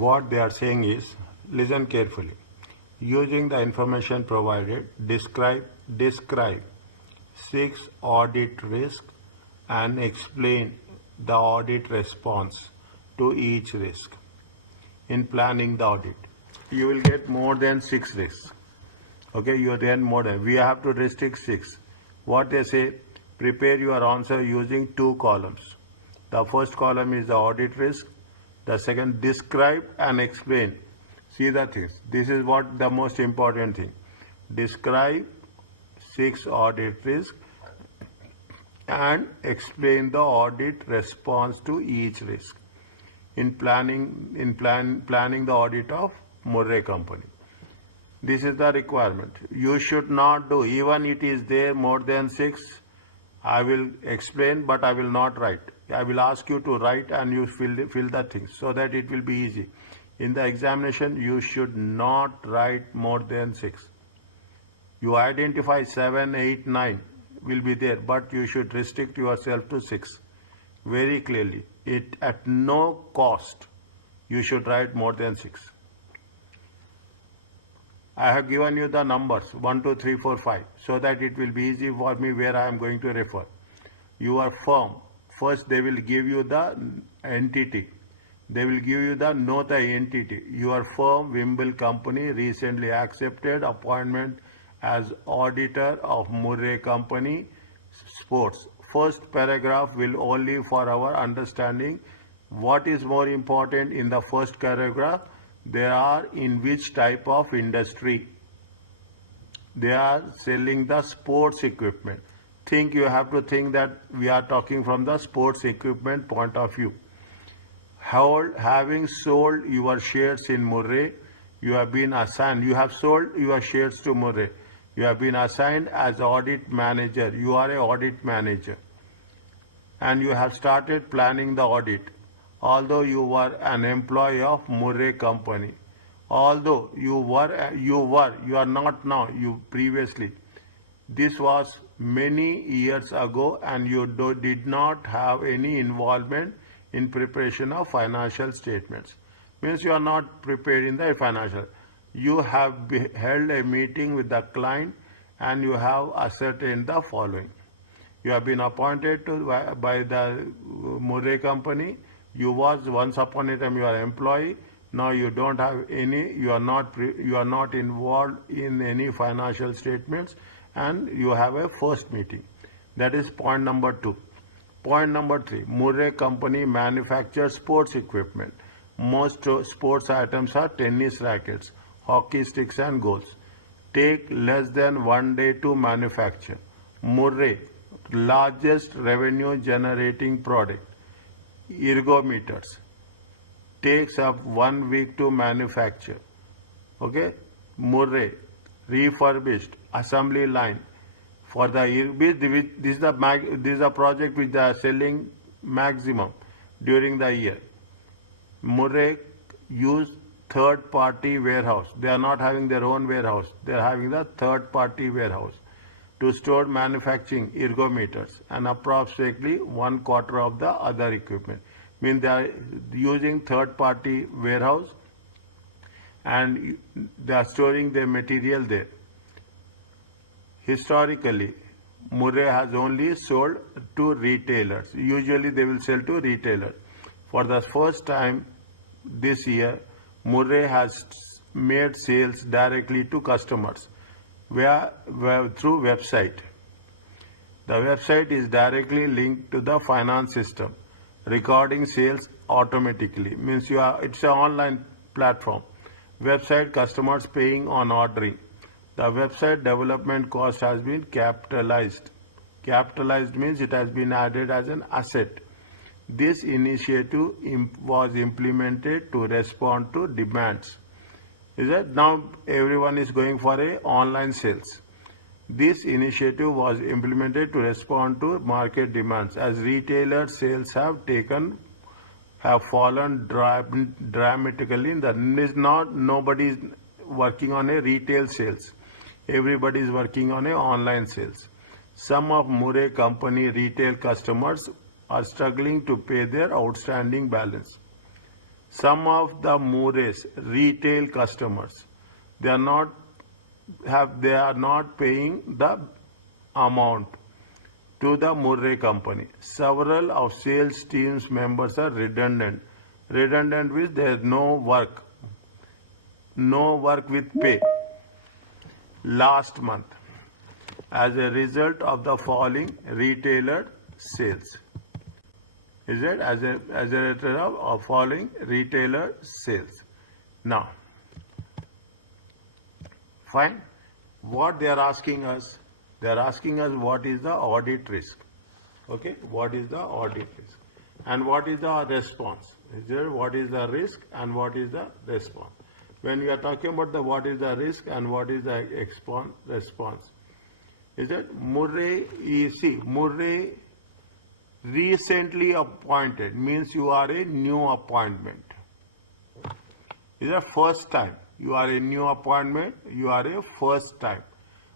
What they are saying is, listen carefully. Using the information provided, describe 6 audit risk and explain the audit response to each risk. In planning the audit, you will get more than 6 risks. Okay, you then more than, we have to restrict 6. What they say, prepare your answer using 2 columns. The first column is the audit risk. The second, describe and explain. See the things. This is what the most important thing. Describe 6 audit risk and explain the audit response to each risk. In planning the audit of Murray Company. This is the requirement. You should not do, even it is there more than 6, I will explain, but I will not write. I will ask you to write and you fill the things so that it will be easy. In the examination, you should not write more than 6. You identify 7, 8, 9 will be there, but you should restrict yourself to 6 very clearly. It at no cost you should write more than 6. I have given you the numbers 1, 2, 3, 4, 5 so that it will be easy for me where I am going to refer. Your firm, first they will give you the entity. They will give you the know the entity. Your firm, Wimble Company, recently accepted appointment as auditor of Murray Company Sports. First paragraph will only for our understanding. What is more important in the first paragraph? They are in which type of industry. They are selling the sports equipment. You have to think that we are talking from the sports equipment point of view. Having sold your shares in Murray, you have been assigned. You have sold your shares to Murray. You have been assigned as audit manager. You are an audit manager. And you have started planning the audit. Although you were an employee of Murray Company. Although you are not now, you previously. This was many years ago and you did not have any involvement in preparation of financial statements. Means you are not prepared in the financial. You have held a meeting with the client and you have ascertained the following. You have been appointed by the Murray Company. You was once upon a time you are employee. Now you don't have any. You are not involved in any financial statements, and you have a first meeting. That is point number 2. Point number 3. Murray Company manufactures sports equipment. Most sports items are tennis rackets, hockey sticks, and goals. Take less than 1 day to manufacture. Murray, largest revenue generating product. Ergometers takes up 1 week to manufacture. Okay, Murray refurbished assembly line for the this is the project which they are selling maximum during the year. Murray used third party warehouse. They are not having their own warehouse. They are having the third party warehouse to store manufacturing ergometers and approximately 1/4 of the other equipment. Means they are using third party warehouse and they are storing their material there. Historically, Murray has only sold to retailers. Usually they will sell to retailers. For the first time this year, Murray has made sales directly to customers through website. The website is directly linked to the finance system, recording sales automatically. Means it's an online platform. Website customers paying on ordering. The website development cost has been capitalized. Capitalized means it has been added as an asset. This initiative was implemented to respond to demands. Is that now everyone is going for a online sales. This initiative was implemented to respond to market demands as retailer sales have fallen dramatically. Nobody is working on a retail sales. Everybody is working on a online sales. Some of Murray Company retail customers are struggling to pay their outstanding balance. Some of the Murray's retail customers, they are not paying the amount to the Murray company. Several of sales teams members are redundant. Redundant means there is no work with pay last month as a result of the falling retailer sales. Is it as a result of falling retailer sales? Now, fine. What they are asking us? They are asking us what is the audit risk. Okay, what is the audit risk? And what is the response? Is there what is the risk and what is the response? When we are talking about the what is the risk and what is the response, is it Murray recently appointed means you are a new appointment. Is a first time. You are a new appointment, you are a first time.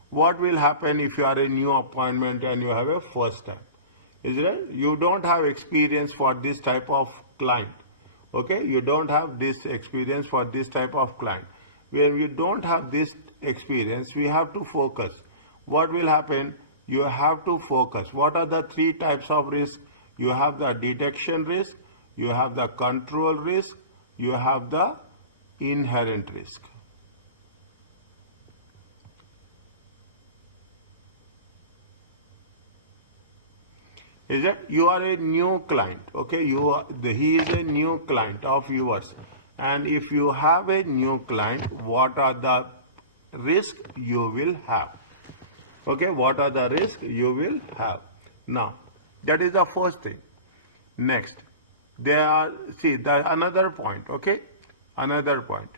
What will happen if you are a new appointment and you have a first time? Is it? You don't have experience for this type of client. Okay, you don't have this experience for this type of client. When you don't have this experience, we have to focus. What will happen? You have to focus. What are the three types of risk? You have the detection risk, you have the control risk, you have the inherent risk. Is that you are a new client, okay? He is a new client of yours, and if you have a new client, what are the risks you will have? Okay, what are the risks you will have? Now, that is the first thing. Next, another point, okay? Another point.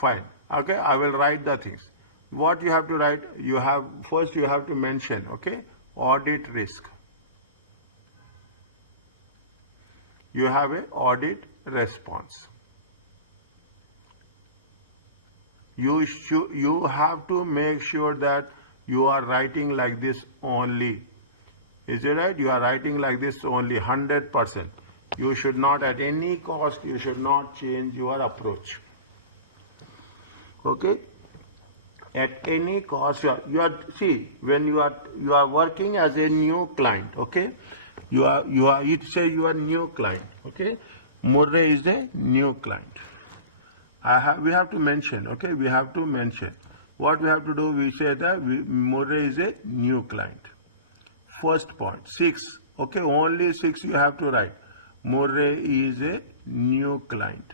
Fine. Okay, I will write the things. What you have to write? You have to mention, okay? Audit risk. You have a audit response. You have to make sure that you are writing like this only. Is it right? You are writing like this only 100%. You should not at any cost, you should not change your approach. Okay? At any cost, when you are working as a new client, okay? You are new client, okay? Murray is a new client. We have to mention, okay? We have to mention. What we have to do, we say that Murray is a new client. First point, 6, okay? Only 6 you have to write. Murray is a new client.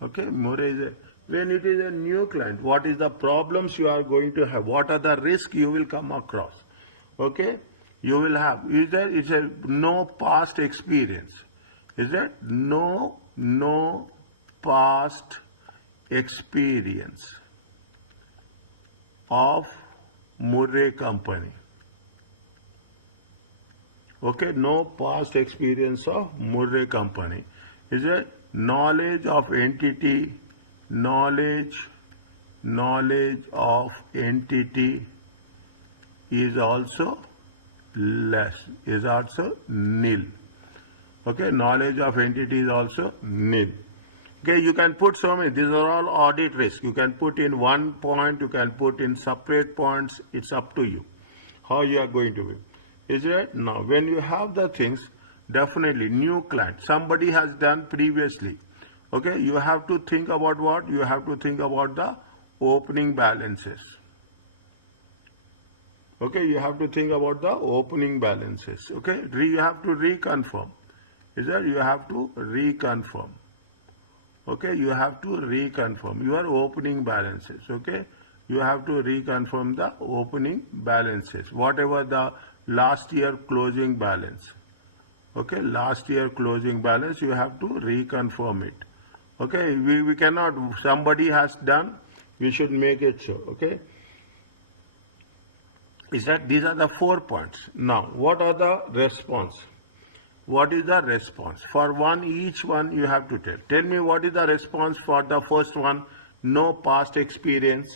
Okay, Murray is when it is a new client, what is the problems you are going to have? What are the risks you will come across? Okay, you will have. It's a no past experience. Is that no past experience of Murray company. Okay, no past experience of Murray company. Is it knowledge of entity, knowledge of entity is also less, is also nil. Okay, knowledge of entity is also nil. Okay, you can put so many, these are all audit risk. You can put in one point, you can put in separate points, it's up to you how you are going to be. Is it? Now, when you have the things, definitely new client, somebody has done previously. Okay, you have to think about what? You have to think about the opening balances. Okay, you have to think about the opening balances. Okay, you have to reconfirm. Is that you have to reconfirm. Okay, you have to reconfirm your opening balances. Okay, you have to reconfirm the opening balances, whatever the last year closing balance. Okay, last year closing balance, you have to reconfirm it. Okay, we cannot, somebody has done, we should make it so. Okay, is that these are the 4 points. Now, what are the response? What is the response? For each one you have to tell. Tell me what is the response for the first one, no past experience.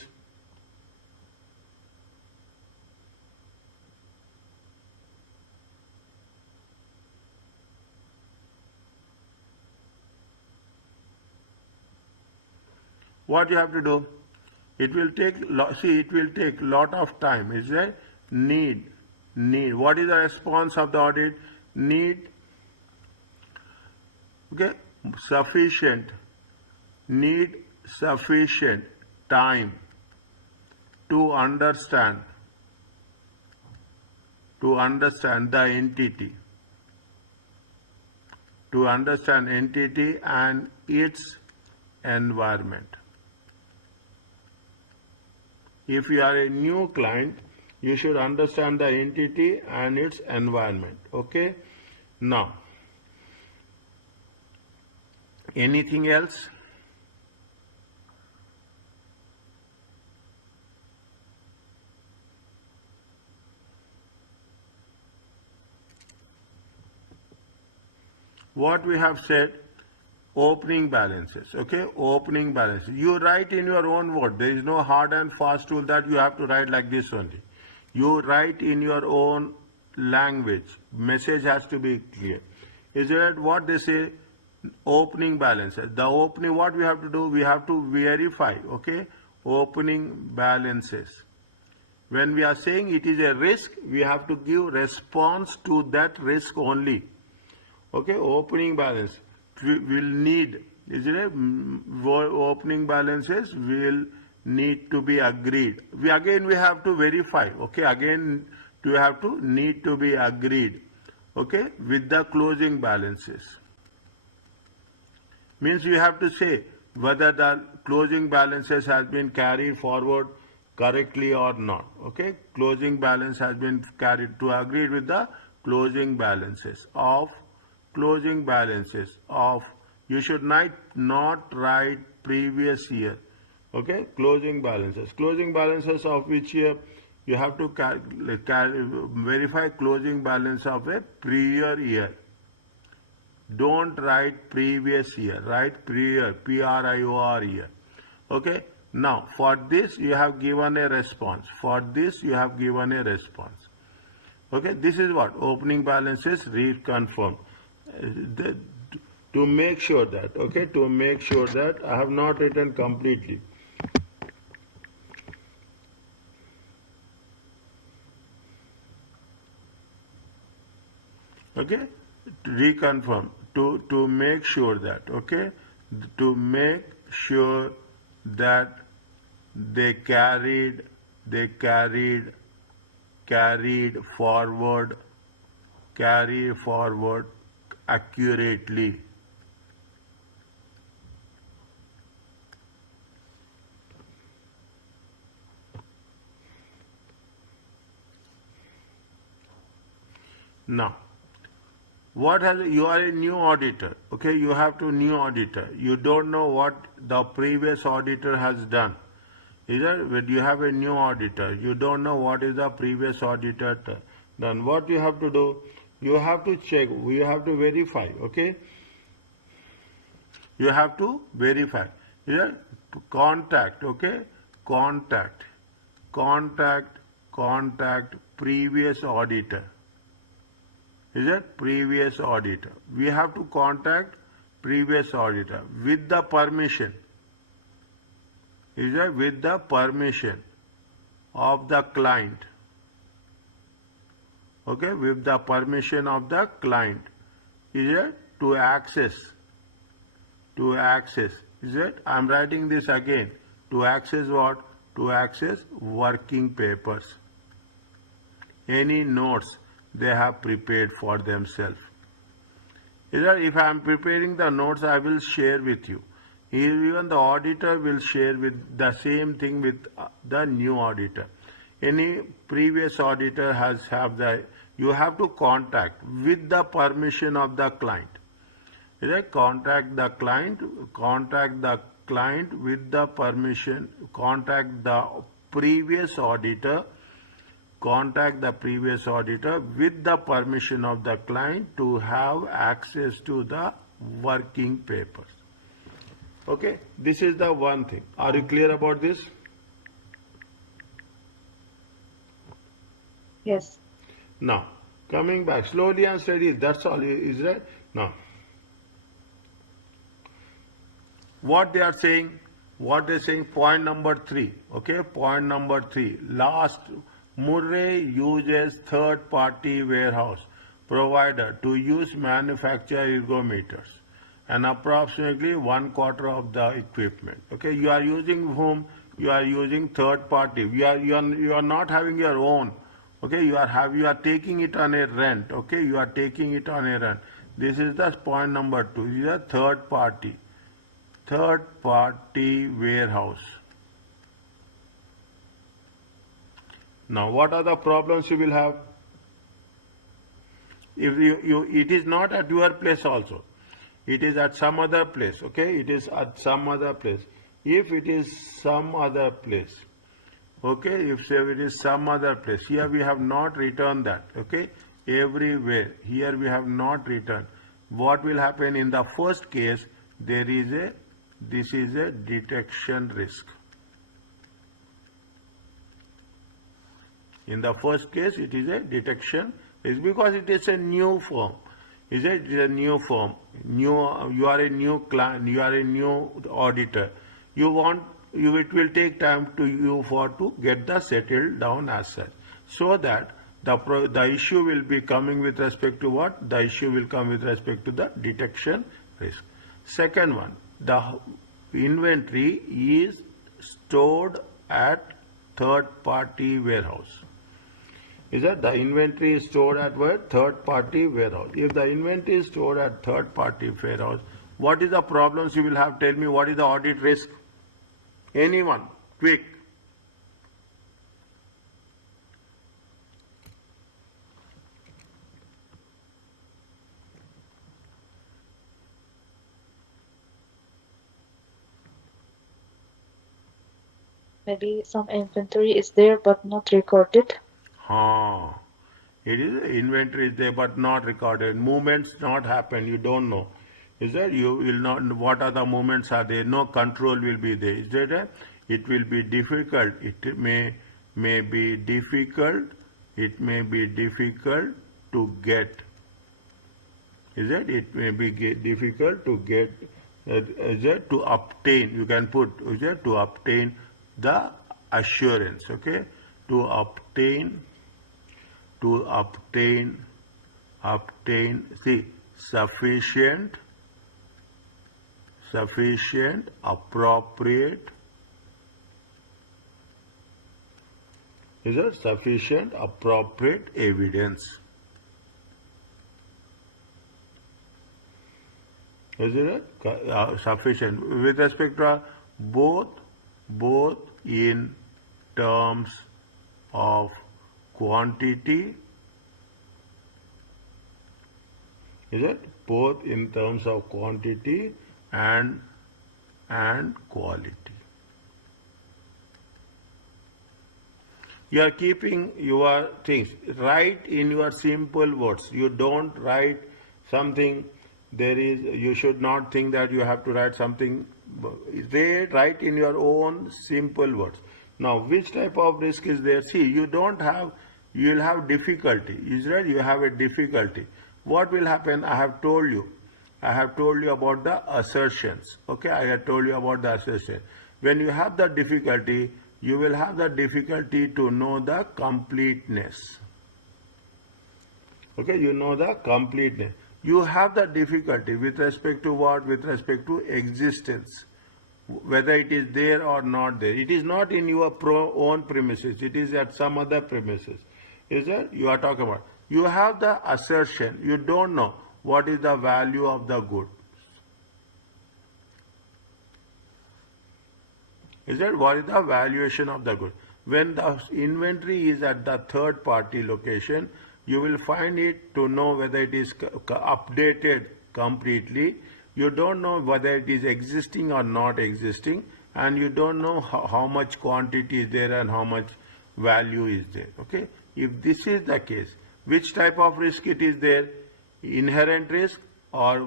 what you have to do? It will take, it will take lot of time. Is there need? What is the response of the audit? Need, okay, sufficient time to understand the entity, and its environment. If you are a new client, you should understand the entity and its environment. Okay. Now, anything else? What we have said, opening balances. Okay, opening balances. You write in your own word. There is no hard and fast rule that you have to write like this only. You write in your own language. Message has to be clear. Is that what they say? Opening balances. The opening, what we have to do? We have to verify. Okay, opening balances. When we are saying it is a risk, we have to give response to that risk only. Okay, opening balance will need, isn't it? Opening balances will need to be agreed. We have to verify. Okay, again we have to need to be agreed. Okay, with the closing balances. Means you have to say whether the closing balances has been carried forward correctly or not. Okay, closing balance has been carried to agree with the closing balances of. You should not write previous year. Okay, closing balances of which year? You have to verify closing balance of a prior year. Don't write previous year, write prior, prior year. Okay, now for this you have given a response. Okay, this is what opening balances reconfirmed. To make sure that, okay, I have not written completely. Okay, reconfirm, to make sure that, okay, to make sure that they carried forward accurately. Now, you are a new auditor. Okay, you have to new auditor. You don't know what the previous auditor has done. When you have a new auditor, you don't know what is the previous auditor done. What you have to do? You have to check. You have to verify. Okay. You have to verify. Contact. Okay. Contact previous auditor. Previous auditor. We have to contact previous auditor with the permission. With the permission of the client. Okay, with the permission of the client. To access. I am writing this again. To access what? To access working papers. Any notes they have prepared for themselves. If I am preparing the notes, I will share with you. Even the auditor will share with the same thing with the new auditor. Any previous auditor you have to contact with the permission of the client. Contact the client with the permission, contact the previous auditor with the permission of the client to have access to the working papers. Okay, this is the one thing. Are you clear about this? Yes. Now, coming back slowly and steady, that's all, is right? Now, what they are saying, what they're saying, point number 3, okay, point number 3, last, Murray uses third-party warehouse provider to use manufacture ergometers and approximately 1/4 of the equipment. Okay, you are using whom? You are using third party. You are not having your own. Okay, you are taking it on a rent. Okay, you are taking it on a rent. This is the point number 2. This is a third party warehouse. Now, what are the problems you will have? If it is not at your place also, it is at some other place. Okay, it is at some other place. If it is some other place, okay, if say it is some other place, here we have not returned that. Okay, everywhere here we have not returned. What will happen in the first case? This is a detection risk. In the first case, it is a detection risk because it is a new firm. Is it? It is a new firm. You are a new client. You are a new auditor. It will take time to get the settled down as such, so that the issue will be coming with respect to what? The issue will come with respect to the detection risk. Second one, the inventory is stored at third-party warehouse. Is that the inventory is stored at where? Third-party warehouse. If the inventory is stored at third-party warehouse, what is the problems you will have? Tell me, what is the audit risk? Anyone? Quick. Maybe some inventory is there but not recorded. It is inventory is there but not recorded. Movements not happen. You don't know. Is that you will not? What are the movements are there? No control will be there. Is that it will be difficult. It may be difficult. It may be difficult to get. Is that it may be difficult to get? Is that to obtain? You can put is that to obtain the assurance. Okay, to obtain see sufficient appropriate is a sufficient appropriate evidence. Is it sufficient with respect to both in terms of quantity? Is it both in terms of quantity and quality? You are keeping your things. Write in your simple words. You don't write something. You should not think that you have to write something. Write in your own simple words. Now, which type of risk is there? See, you will have difficulty. Israel, you have a difficulty. What will happen? I have told you about the assertions. Okay, I have told you about the assertion. When you have the difficulty, you will have the difficulty to know the completeness. Okay, you know the completeness. You have the difficulty with respect to what? With respect to existence. Whether it is there or not there. It is not in your own premises. It is at some other premises. Is that you are talking about? You have the assertion. You don't know what is the value of the good. Is that what is the valuation of the good? When the inventory is at the third party location, you will find it to know whether it is updated completely. You don't know whether it is existing or not existing, and you don't know how much quantity is there and how much value is there. Okay, if this is the case, which type of risk it is there? Inherent risk or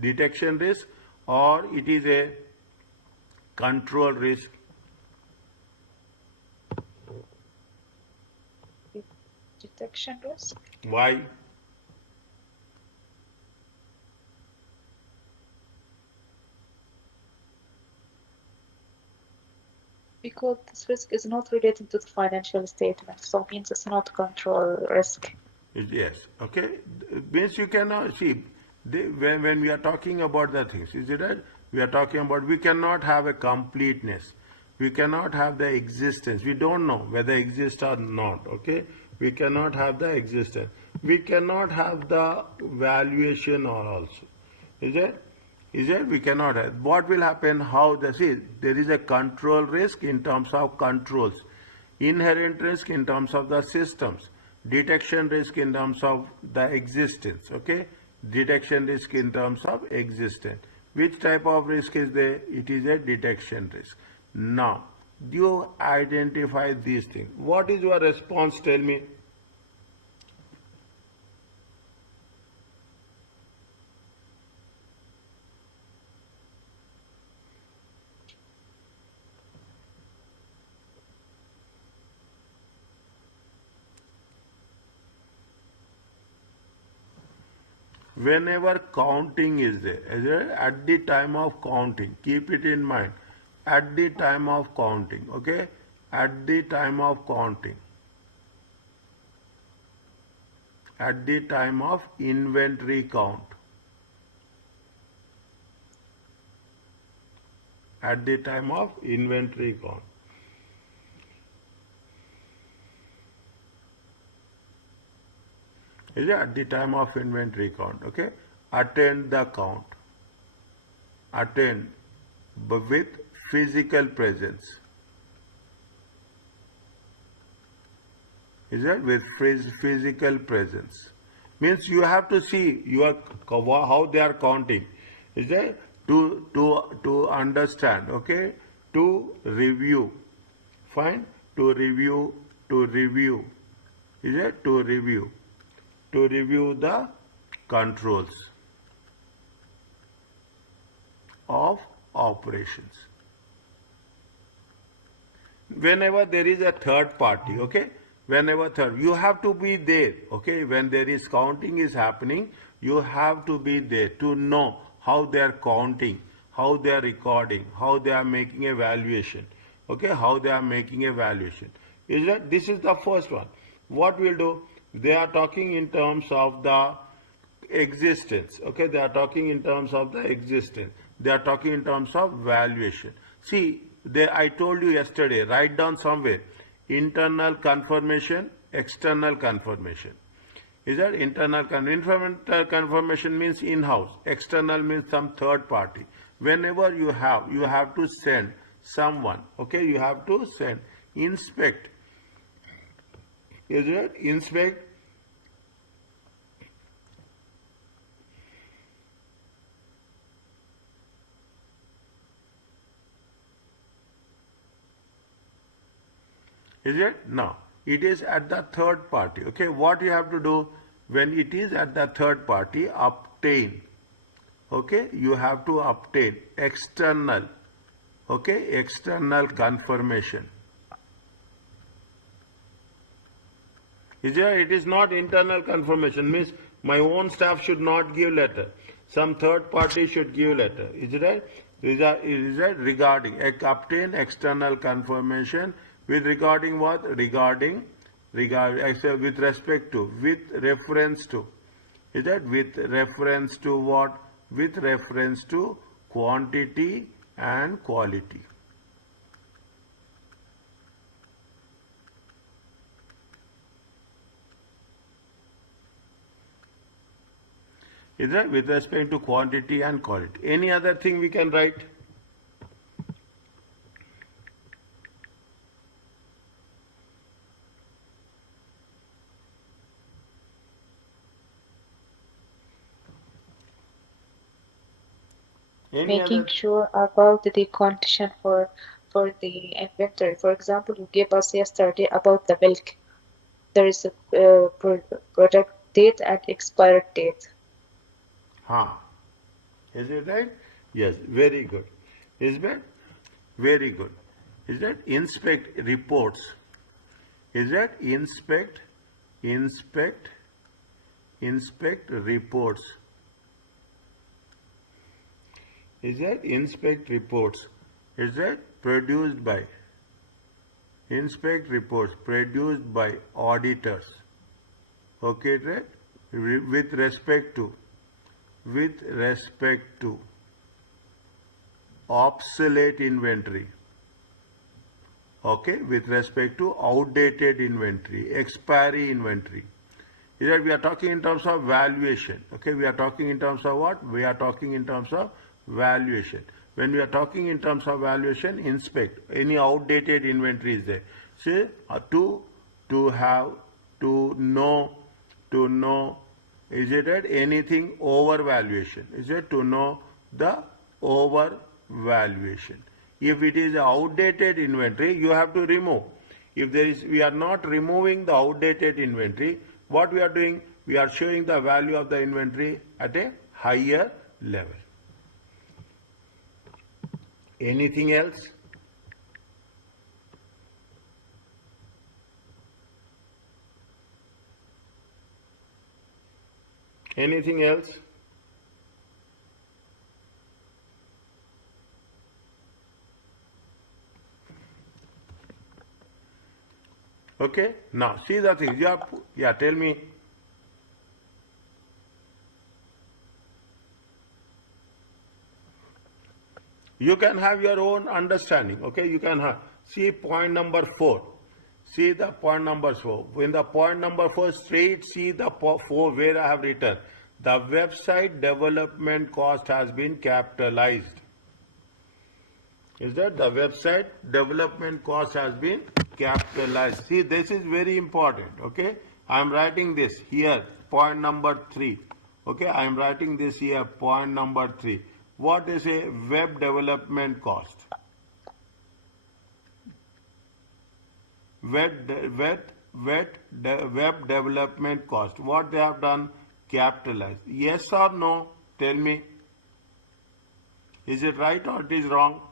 detection risk, or it is a control risk? Detection risk. Why? Because this risk is not related to the financial statement, so means it's not control risk. Yes, okay. Means you cannot see when we are talking about the things, is it right? We are talking about we cannot have a completeness. We cannot have the existence. We don't know whether exist or not. Okay, we cannot have the existence. We cannot have the valuation or also. Is it? Is it? We cannot have. What will happen? How this is? There is a control risk in terms of controls, inherent risk in terms of the systems, detection risk in terms of the existence. Okay, detection risk in terms of existence. Which type of risk is there? It is a detection risk. Now, you identify these things. What is your response? Tell me. Whenever counting is there, at the time of counting, keep it in mind, at the time of counting, okay, at the time of counting, at the time of inventory count, at the time of inventory count, is it at the time of inventory count, okay, attend the count, attend with physical presence, is it with physical presence, means you have to see your how they are counting, is it, to understand, okay, to review, fine, to review, is it, to review the controls of operations. Whenever there is a third party, okay, whenever third, you have to be there, okay, when there is counting is happening, you have to be there to know how they are counting, how they are recording, how they are making a valuation, okay, how they are making a valuation. Is that this is the first one? What we'll do, they are talking in terms of the existence, okay, they are talking in terms of the existence, they are talking in terms of valuation. See, I told you yesterday, write down somewhere, internal confirmation, external confirmation. Is that internal confirmation means in-house, external means some third party. Whenever you have to send someone, okay, you have to send, inspect, is it, inspect, is it? No, it is at the third party. Okay, what you have to do when it is at the third party, obtain. Okay, you have to obtain external, okay, external confirmation. Is there? It is not internal confirmation. Means my own staff should not give letter. Some third party should give letter. Is it right? Is that regarding obtain external confirmation with regarding what? Regarding with respect to, with reference to. Is that with reference to what? With reference to quantity and quality. Is that with respect to quantity and quality? Any other thing we can write? Any Making other? sure about the condition for the inventory. For example, you gave us yesterday about the milk. There is a product date and expired date. Ha. Is it right? Yes, very good. Is that? Very good. Is that inspect reports? Is that inspect, inspect reports? Is that inspect reports? Is that produced by? Inspect reports produced by auditors. Okay, right? With respect to obsolete inventory. Okay, with respect to outdated inventory, expiry inventory. Here we are talking in terms of valuation. Okay, we are talking in terms of what? We are talking in terms of valuation. When we are talking in terms of valuation, inspect any outdated inventory is there. See, to have to know is it at anything over valuation? Is it to know the over valuation? If it is outdated inventory, you have to remove. If there is, we are not removing the outdated inventory. What we are doing? We are showing the value of the inventory at a higher level. Anything else? Anything else? Okay. Now see the things. Yeah. Tell me. You can have your own understanding. Okay. You can have. See point number 4. See the point number 4. In the point number 4, straight see the 4 where I have written. The website development cost has been capitalized. Is that the website development cost has been capitalized? See, this is very important. Okay, I am writing this here, point number 3. Okay, I am writing this here, point number 3. What is a web development cost? Web development cost. What they have done? Capitalized. Yes or no? Tell me. Is it right or it is wrong?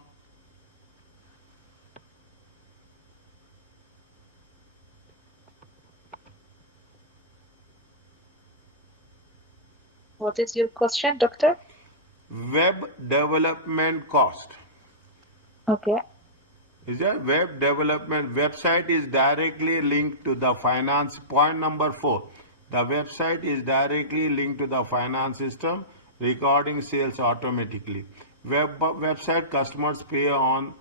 What is your question, doctor? Web development cost. Okay. Is a web development website is directly linked to the finance. Point number 4. The website is directly linked to the finance system, recording sales automatically. Website customers pay on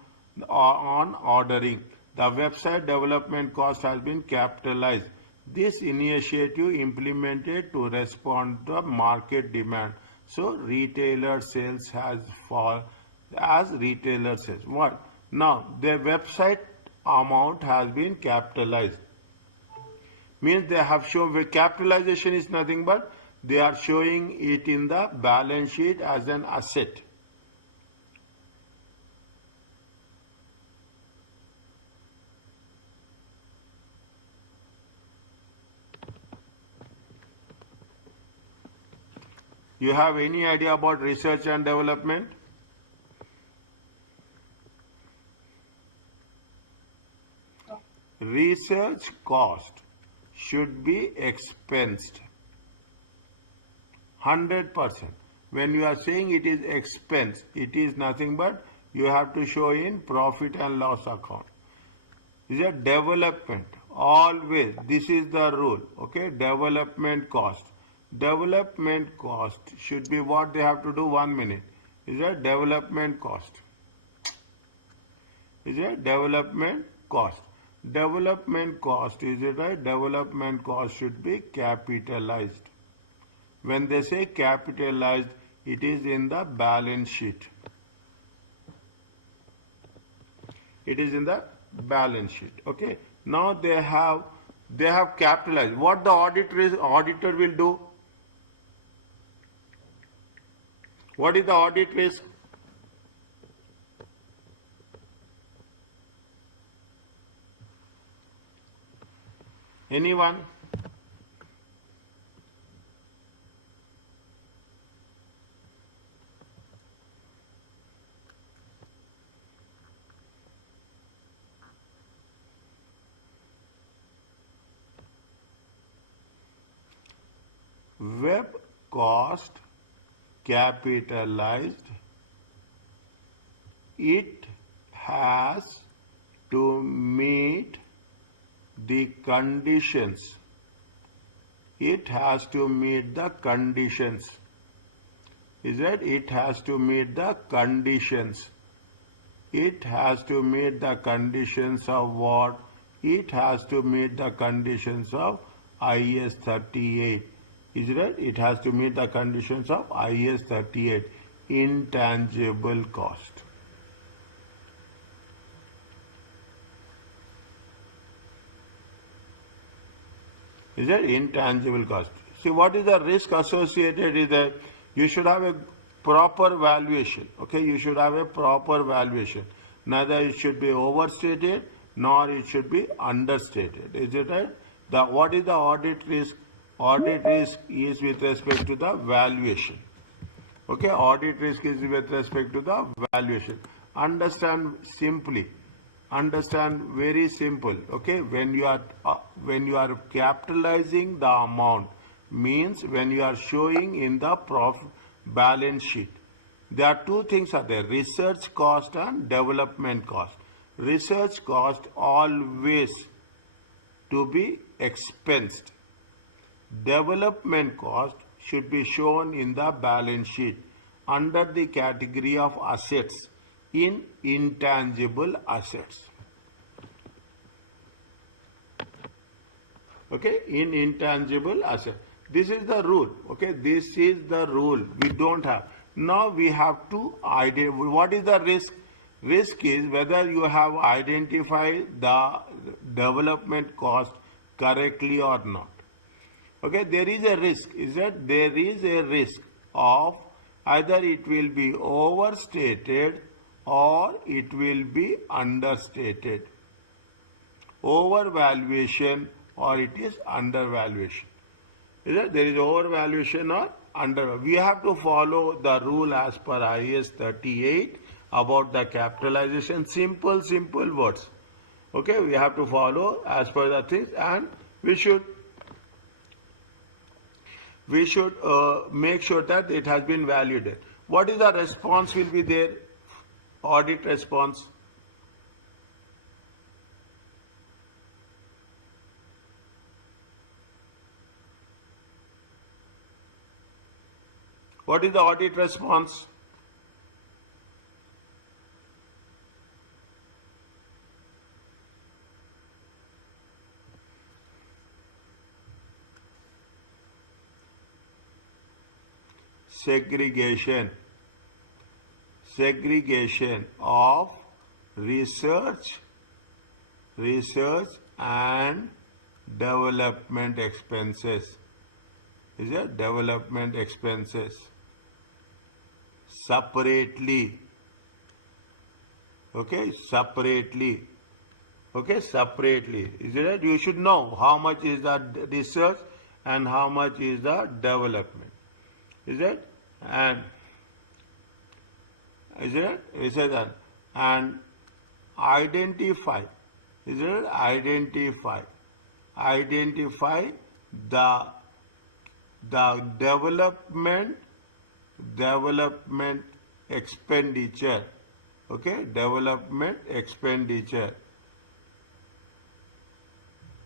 ordering. The website development cost has been capitalized. This initiative implemented to respond to the market demand. So retailer sales has fall as retailer sales. What? Now their website amount has been capitalized. Means they have shown capitalization is nothing but they are showing it in the balance sheet as an asset. You have any idea about research and development? Research cost should be expensed 100%. When you are saying it is expense, it is nothing but you have to show in profit and loss account. Is a development. Always, this is the rule. Okay, development cost. Development cost should be what they have to do. 1 minute. Is a development cost. Is a development cost. Development cost, is it right? Development cost should be capitalized. When they say capitalized, it is in the balance sheet. It is in the balance sheet. Okay. Now they have capitalized. What the auditor will do? What is the audit risk? Anyone? Web cost capitalized. It has to meet the conditions. It has to meet the conditions. Is that it has to meet the conditions. It has to meet the conditions of what? It has to meet the conditions of IS 38. Is it? It has to meet the conditions of IS 38. Intangible cost. Is it? Intangible cost. See, what is the risk associated with that? You should have a proper valuation. Okay, you should have a proper valuation. Neither it should be overstated nor it should be understated. Is it right? What is the audit risk? Audit risk is with respect to the valuation. Okay, audit risk is with respect to the valuation. Understand simply. Understand very simple. Okay, when you are capitalizing the amount, means when you are showing in the profit balance sheet, there are two things are there: research cost and development cost. Research cost always to be expensed. Development cost should be shown in the balance sheet under the category of assets in intangible assets. Okay, in intangible assets. This is the rule. Okay, this is the rule. We don't have. Now we have to identify what is the risk. Risk is whether you have identified the development cost correctly or not. Okay, there is a risk. Is that there is a risk of either it will be overstated or it will be understated. Overvaluation or it is undervaluation. Is that there is overvaluation or undervaluation? We have to follow the rule as per IS 38 about the capitalization. Simple words. Okay, we have to follow as per the things, and we should make sure that it has been validated. What is the response will be there? Audit response. What is the audit response? Segregation of research and development expenses. Is it development expenses separately? Okay, separately. Okay, separately. Is it right? You should know how much is the research and how much is the development. Is it? And is it? Is it that? And identify. Is it? Identify the development expenditure. Okay, development expenditure.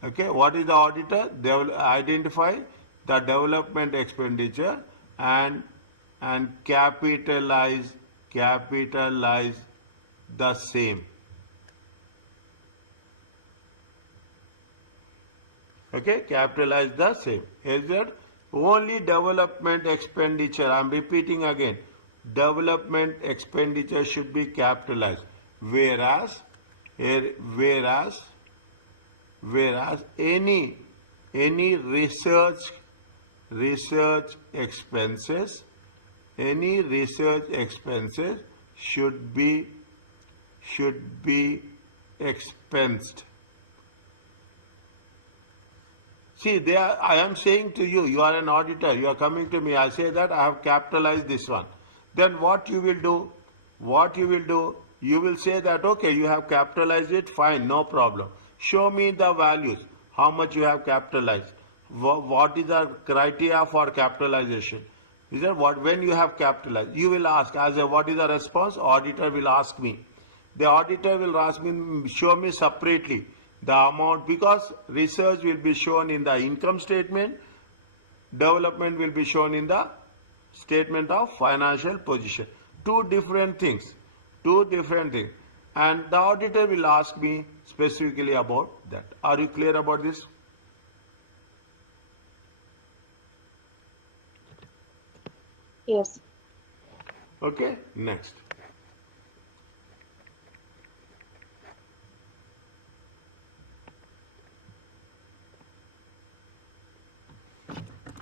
Okay, what is the auditor? They will identify the development expenditure and capitalize the same. Okay, capitalize the same. Is that only development expenditure? I am repeating again. Development expenditure should be capitalized, whereas any research expenses should be expensed. See, I am saying to you, you are an auditor, you are coming to me, I say that I have capitalized this one. Then what you will do? You will say that, okay, you have capitalized it, fine, no problem. Show me the values, how much you have capitalized. What is the criteria for capitalization? Is that when you have capitalized? You will ask, what is the response? Auditor will ask me. The auditor will ask me, show me separately the amount, because research will be shown in the income statement, development will be shown in the statement of financial position. Two different things. And the auditor will ask me specifically about that. Are you clear about this? Yes. Okay, next.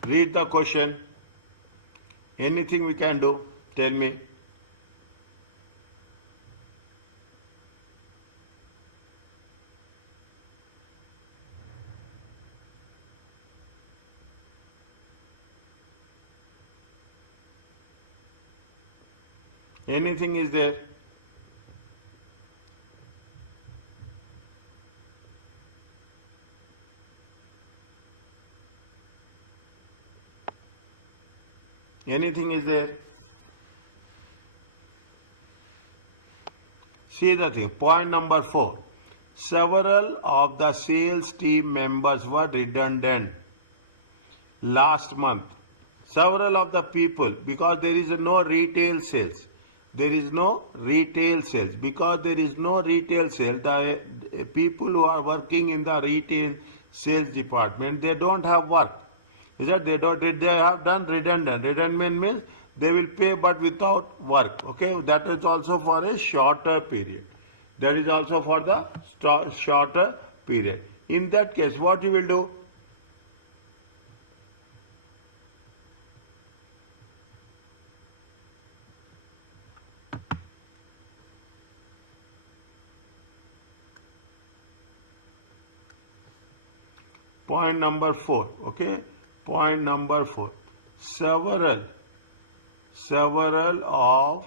Read the question. Anything we can do, tell me. Anything is there? Anything is there? See the thing. Point number 4. Several of the sales team members were redundant last month. Several of the people, because there is no retail sales. There is no retail sales. Because there is no retail sales, the people who are working in the retail sales department, they don't have work. Is that they have done redundant. Redundant means they will pay but without work. Okay, that is also for a shorter period. That is also for the shorter period. In that case, what you will do? Point number 4. Okay. Point number 4. Several of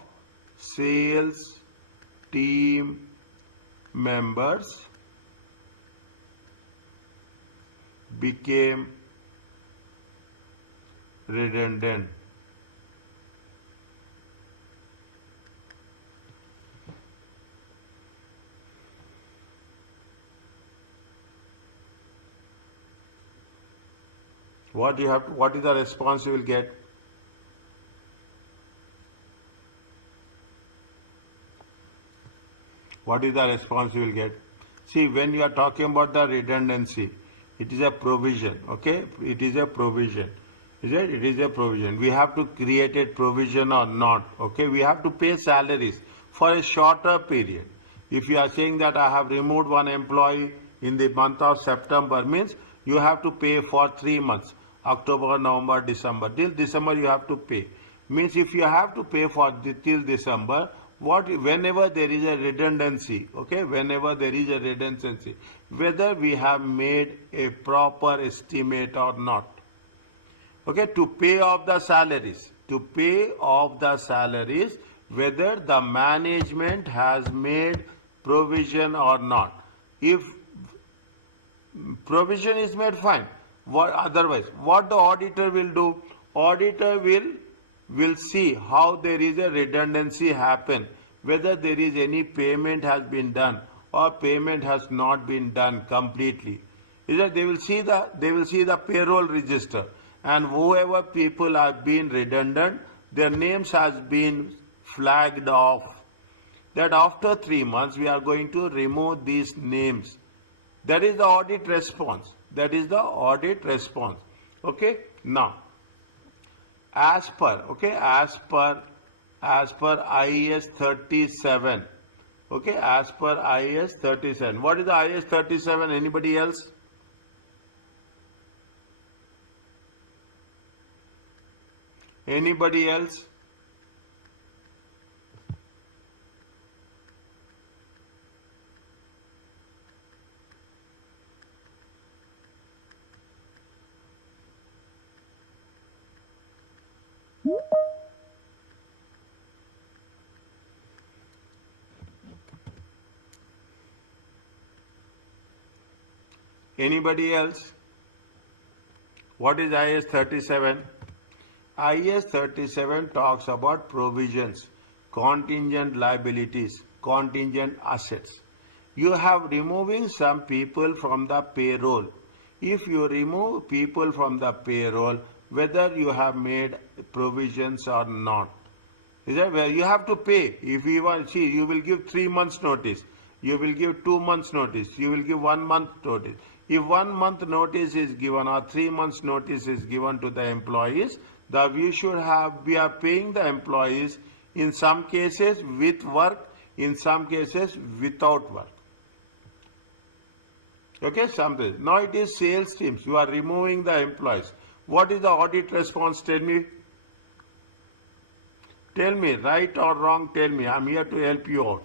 sales team members became redundant. What is the response you will get? What is the response you will get? See, when you are talking about the redundancy, it is a provision, okay? It is a provision. Is it? It is a provision. We have to create a provision or not, okay? We have to pay salaries for a shorter period. If you are saying that I have removed one employee in the month of September, means you have to pay for 3 months. October, November, December. Till December you have to pay. Means if you have to pay for till December, whenever there is a redundancy, okay, whenever there is a redundancy, whether we have made a proper estimate or not, okay, to pay off the salaries, whether the management has made provision or not. If provision is made, fine. Otherwise, what the auditor will do? Auditor will see how there is a redundancy happen, whether there is any payment has been done or payment has not been done completely. Is that they will see the payroll register, and whoever people have been redundant, their names has been flagged off. That after 3 months we are going to remove these names. That is the audit response. Okay. Now, as per IAS 37. Okay, as per IAS 37. What is the IAS 37? Anybody else? Anybody else? Anybody else? What is IAS 37? IAS 37 talks about provisions, contingent liabilities, contingent assets. You have removing some people from the payroll. If you remove people from the payroll, whether you have made provisions or not, is that where you have to pay? If you want, see, you will give 3 months notice, you will give 2 months notice, you will give 1 month notice. If 1 month notice is given or 3 months notice is given to the employees, we should have, we are paying the employees in some cases with work, in some cases without work. Okay, something. Now it is sales teams. You are removing the employees. What is the audit response? Tell me. Tell me, right or wrong, tell me. I'm here to help you out.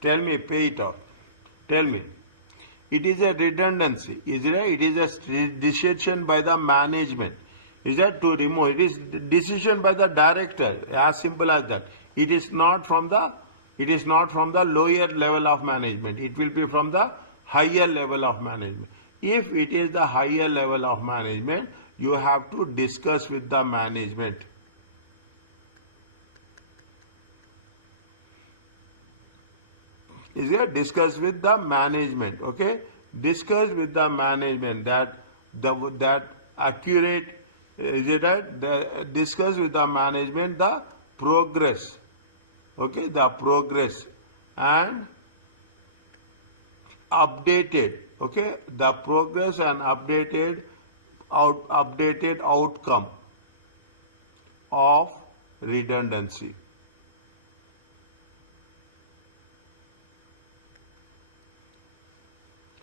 Tell me, pay it out. Tell me. It is a redundancy, is it? It is a decision by the management. Is that to remove? It is decision by the director. As simple as that. It is not from the lower level of management. It will be from the higher level of management. If it is the higher level of management, you have to discuss with the management. Is it? Discuss with the management. Okay, discuss with the management that accurate. Is it right? Discuss with the management the progress. Okay, the progress and updated. Okay, the progress and updated outcome of redundancy.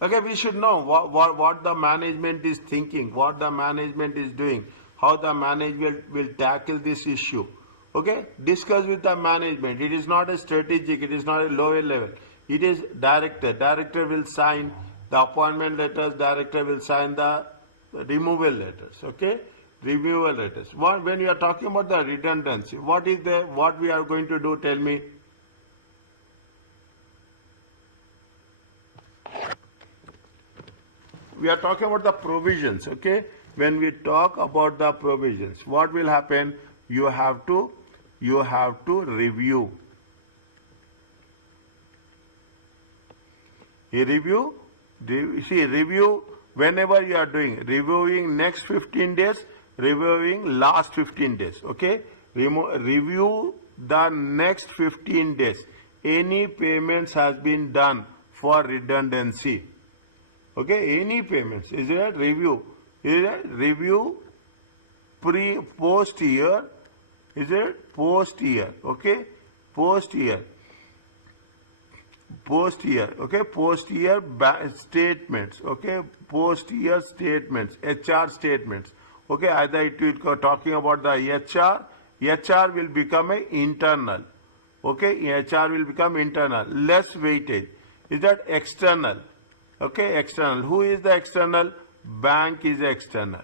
Okay, we should know what the management is thinking, what the management is doing, how the management will tackle this issue. Okay, discuss with the management. It is not a strategic, it is not a lower level. It is director. Director will sign the appointment letters, director will sign the removal letters. Okay, removal letters. When you are talking about the redundancy, what we are going to do? Tell me. We are talking about the provisions, okay? When we talk about the provisions, what will happen? You have to review. Review whenever you are doing, reviewing next 15 days, reviewing last 15 days, okay? Review the next 15 days. Any payments has been done for redundancy. Okay, any payments, is it review? Is it review post year? Is it post year? Okay, post year. Post year, okay, post year statements, okay, post year statements, HR statements. Okay, either it will talking about the HR will become a internal. Okay, HR will become internal, less weightage. Is that external? Okay, external. Who is the external? Bank is external.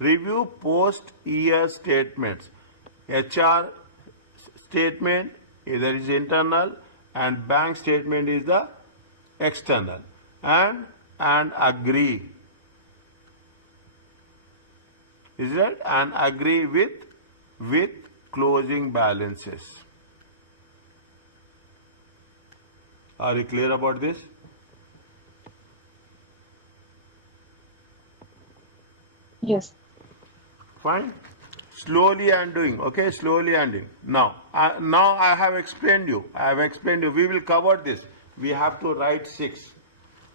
Review post-year statements. HR statement either is internal and bank statement is the external. And agree. Is that? And agree with closing balances. Are you clear about this? Yes. Fine. Slowly I am doing. Okay, slowly I am doing. Now I have explained you. We will cover this. We have to write 6.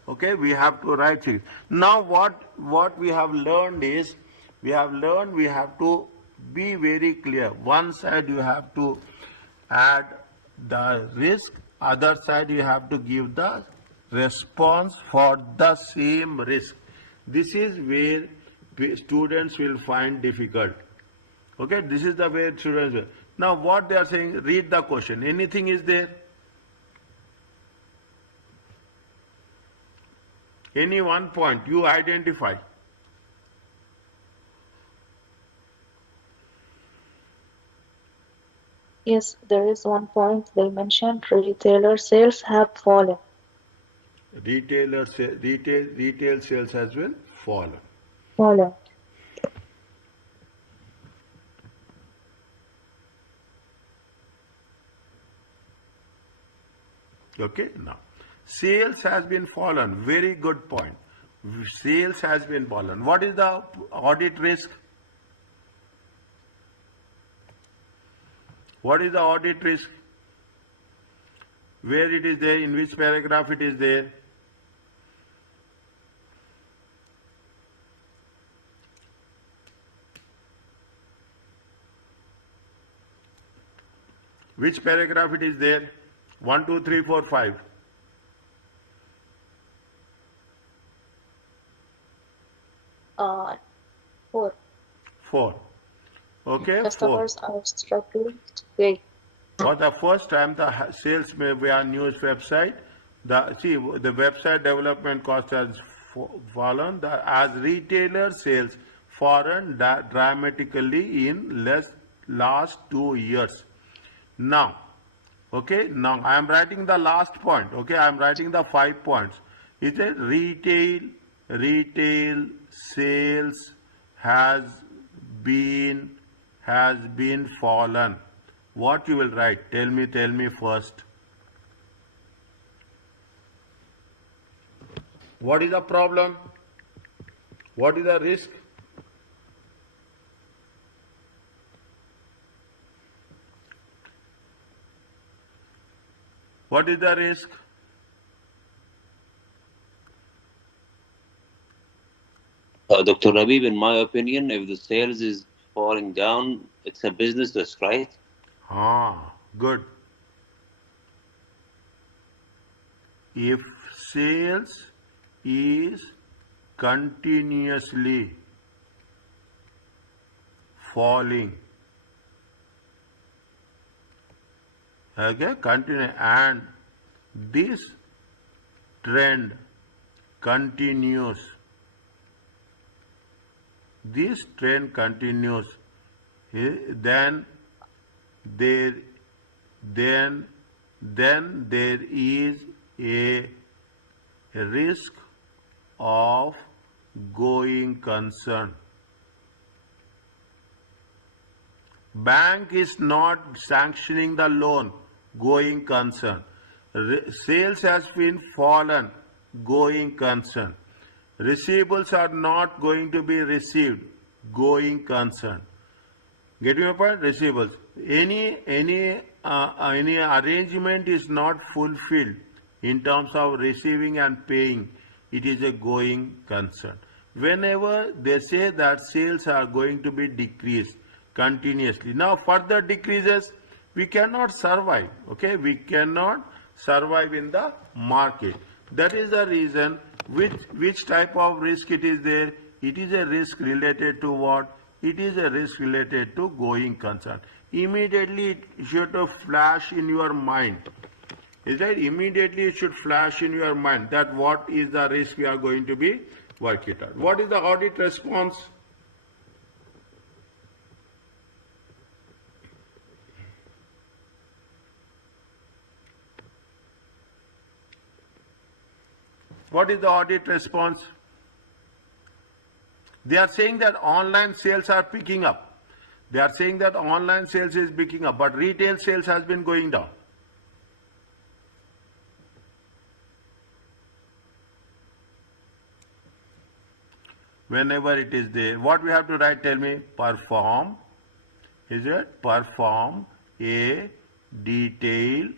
Okay, we have to write 6. Now what we have learned is, we have to be very clear. One side you have to add the risk, other side you have to give the response for the same risk. This is where students will find difficult. Okay, this is the way students will. Now what they are saying, read the question. Anything is there? Any one point you identify. Yes, there is one point they mentioned, retailer sales have fallen. Retail sales has been fallen. Fallen. Okay, now sales has been fallen. Very good point. Sales has been fallen. What is the audit risk? What is the audit risk? Where it is there? In which paragraph it is there? Which paragraph it is there? 1, 2, 3, 4, 5. Uh, 4. 4. Okay, 4. Customers are struggling to pay. For the first time, the sales may be on news website. The website development cost has fallen. As retailer sales fallen dramatically in last 2 years. Now, okay, now I am writing the last point. Okay, I am writing the 5 points. It is retail sales has been fallen. What you will write? Tell me first. What is the problem? What is the risk? What is the risk? Dr. Rabib, in my opinion, if the sales is falling down, it's a business risk, right? Good. If sales is continuously falling, okay, continue, and this trend continues, then there is a risk of going concern. Bank is not sanctioning the loan, going concern. Sales has been fallen, going concern. Receivables are not going to be received, going concern. Getting my point? Receivables. Any arrangement is not fulfilled in terms of receiving and paying. It is a going concern. Whenever they say that sales are going to be decreased continuously, now further decreases, we cannot survive. Okay, we cannot survive in the market. That is the reason. Which type of risk it is there? It is a risk related to what? It is a risk related to going concern. Immediately it should flash in your mind. Is that immediately it should flash in your mind that what is the risk we are going to be working out. What is the audit response? What is the audit response? They are saying that online sales are picking up. They are saying that online sales is picking up, but retail sales has been going down. Whenever it is there, what we have to write? Tell me. Perform. Is it? Perform a detailed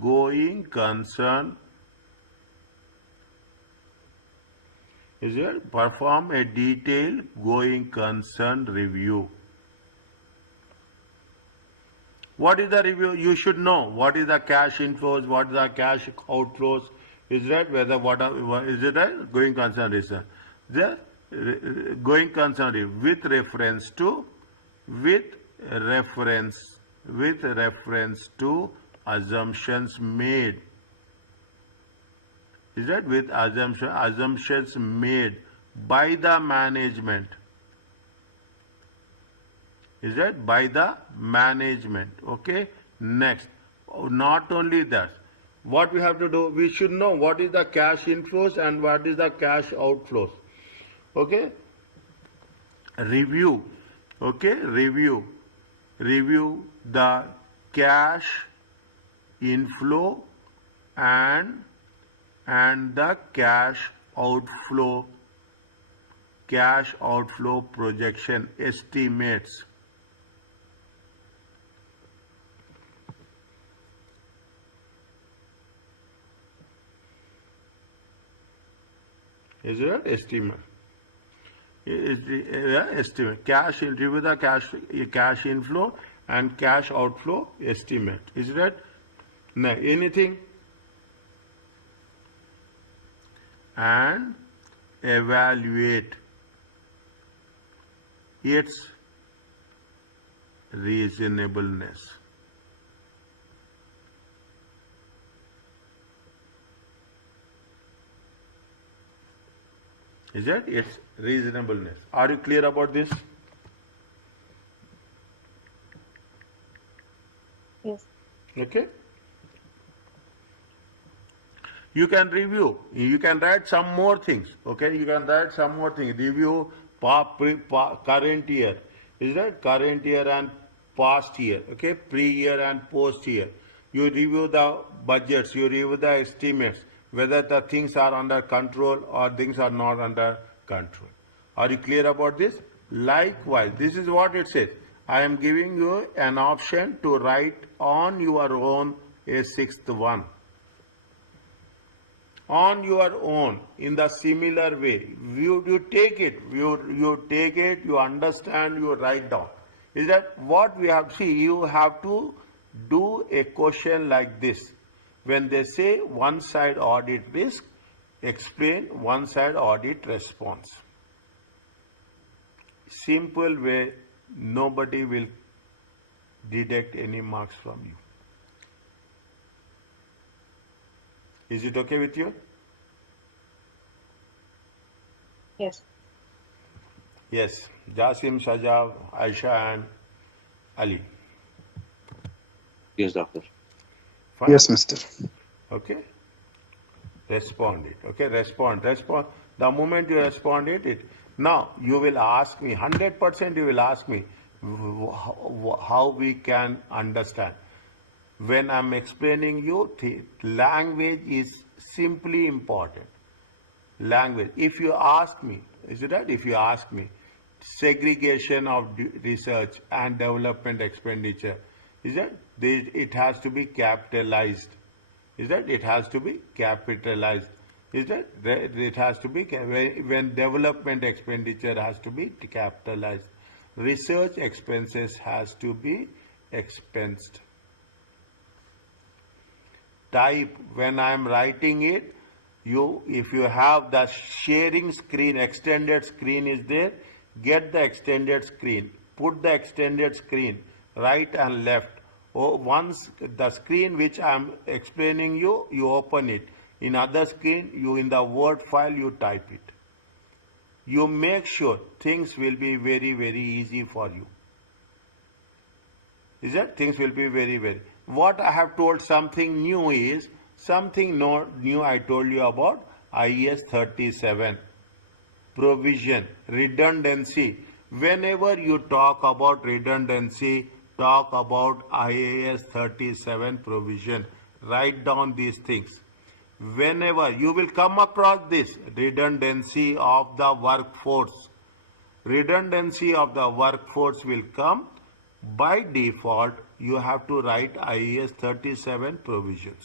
going concern. Is it? Perform a detailed going concern review. What is the review? You should know what is the cash inflows, what is the cash outflows. Is that whether is it a going concern reason? The going concern with reference to assumptions made. Is that with assumptions made by the management Is that by the management? Okay. Next, not only that, what we have to do, we should know what is the cash inflows and what is the cash outflows. Okay. Review. Okay. Review the cash inflow and the cash outflow projection estimates. Is it estimate? Estimate. Review the cash inflow and cash outflow estimate. Is that? No, anything? And evaluate its reasonableness. Is that its reasonableness? Are you clear about this? Yes. Okay. You can review. You can write some more things. Okay. You can write some more things. Review current year. Is that current year and past year? Okay. Pre-year and post-year. You review the budgets. You review the estimates. Whether the things are under control or things are not under control. Are you clear about this? Likewise, this is what it says. I am giving you an option to write on your own a sixth one. On your own, in the similar way. You take it, you take it, you understand, you write down. Is that what we have? See, you have to do a question like this. When they say one side audit risk, explain one side audit response. Simple way, nobody will deduct any marks from you. Is it okay with you? Yes. Yes. Jasim, Sajab, Aisha and Ali. Yes, doctor. Fine? Yes, Mister. Okay. Respond it. Okay. Respond. The moment you respond it. Now you will ask me, 100% you will ask me how we can understand. When I'm explaining you, language is simply important. Language. If you ask me, is it right? If you ask me, segregation of research and development expenditure, is that it has to be capitalized? Is that it has to be capitalized? Is that it has to be when development expenditure has to be capitalized? Research expenses has to be expensed. Type when I am writing it. If you have the sharing screen, extended screen is there, get the extended screen. Put the extended screen right and left. Once the screen which I am explaining you open it. In other screen, in the Word file, you type it. You make sure things will be very, very easy for you. Is that? Things will be very, very. What I have told something new is, something new I told you about IAS 37. Provision, redundancy. Whenever you talk about redundancy, talk about IAS 37 provision. Write down these things. Whenever you will come across this, redundancy of the workforce. Redundancy of the workforce will come. By default, you have to write IAS 37 provisions.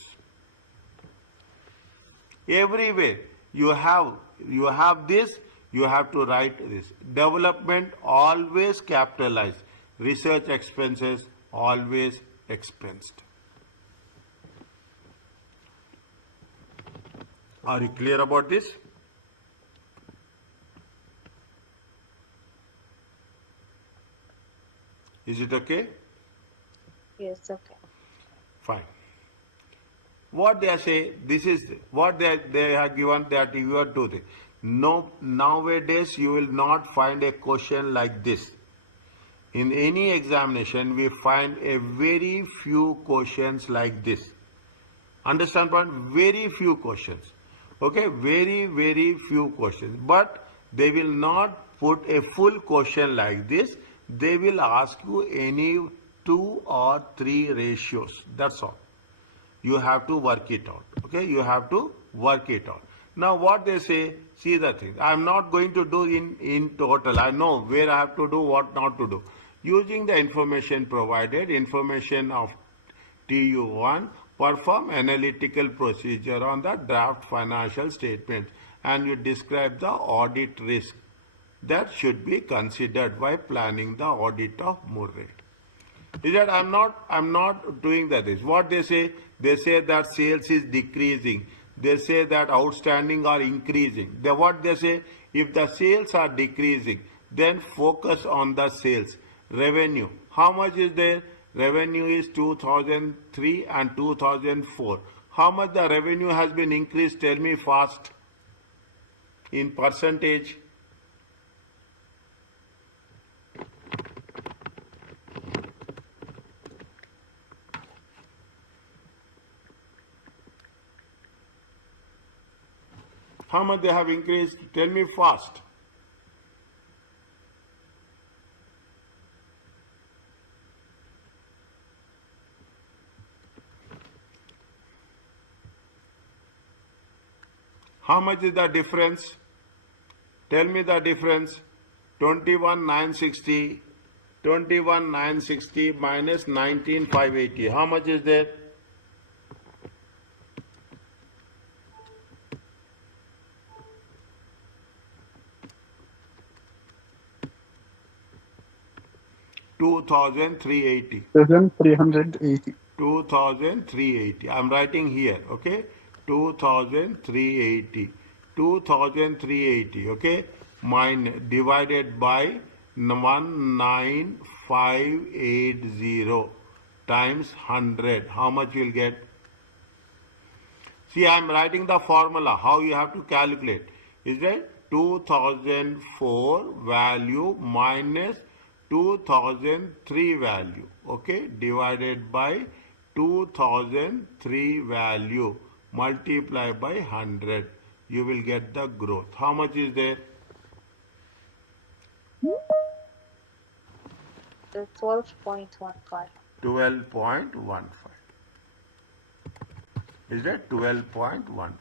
Everywhere you have this, you have to write this. Development always capitalized. Research expenses always expensed. Are you clear about this? Is it okay? Yes, okay. Fine. What they say, this is what they have given that you are doing. No, nowadays you will not find a question like this. in any examination, we find a very few questions like this. Understand point? Very few questions. Okay, very few questions. But they will not put a full question like this. They will ask you any 2 or 3 ratios. That's all. You have to work it out. Okay, you have to work it out. Now what they say, see the thing. I am not going to do in total. I know where I have to do, what not to do. Using the information provided, information of TU1, perform analytical procedure on the draft financial statement, and you describe the audit risk that should be considered while planning the audit of Murray. Is that I'm not doing that. Is what they say that sales is decreasing. They say that outstanding are increasing. What they say, if the sales are decreasing, then focus on the sales. Revenue, how much is there? Revenue is 2003 and 2004. How much the revenue has been increased? Tell me fast in percentage. How much they have increased? Tell me fast. How much is the difference? Tell me the difference. 21,960. 21,960 minus 19,580. How much is there? $2,380. 7,380. 2,380. I'm writing here, okay? 2,380. 2,380, okay? Mine divided by 19580 times 100. How much you'll get? See, I'm writing the formula, how you have to calculate. Is that 2004 value minus 2003 value, okay, divided by 2003 value, multiply by 100. You will get the growth. How much is there? 12.15. 12.15. Is that 12.15?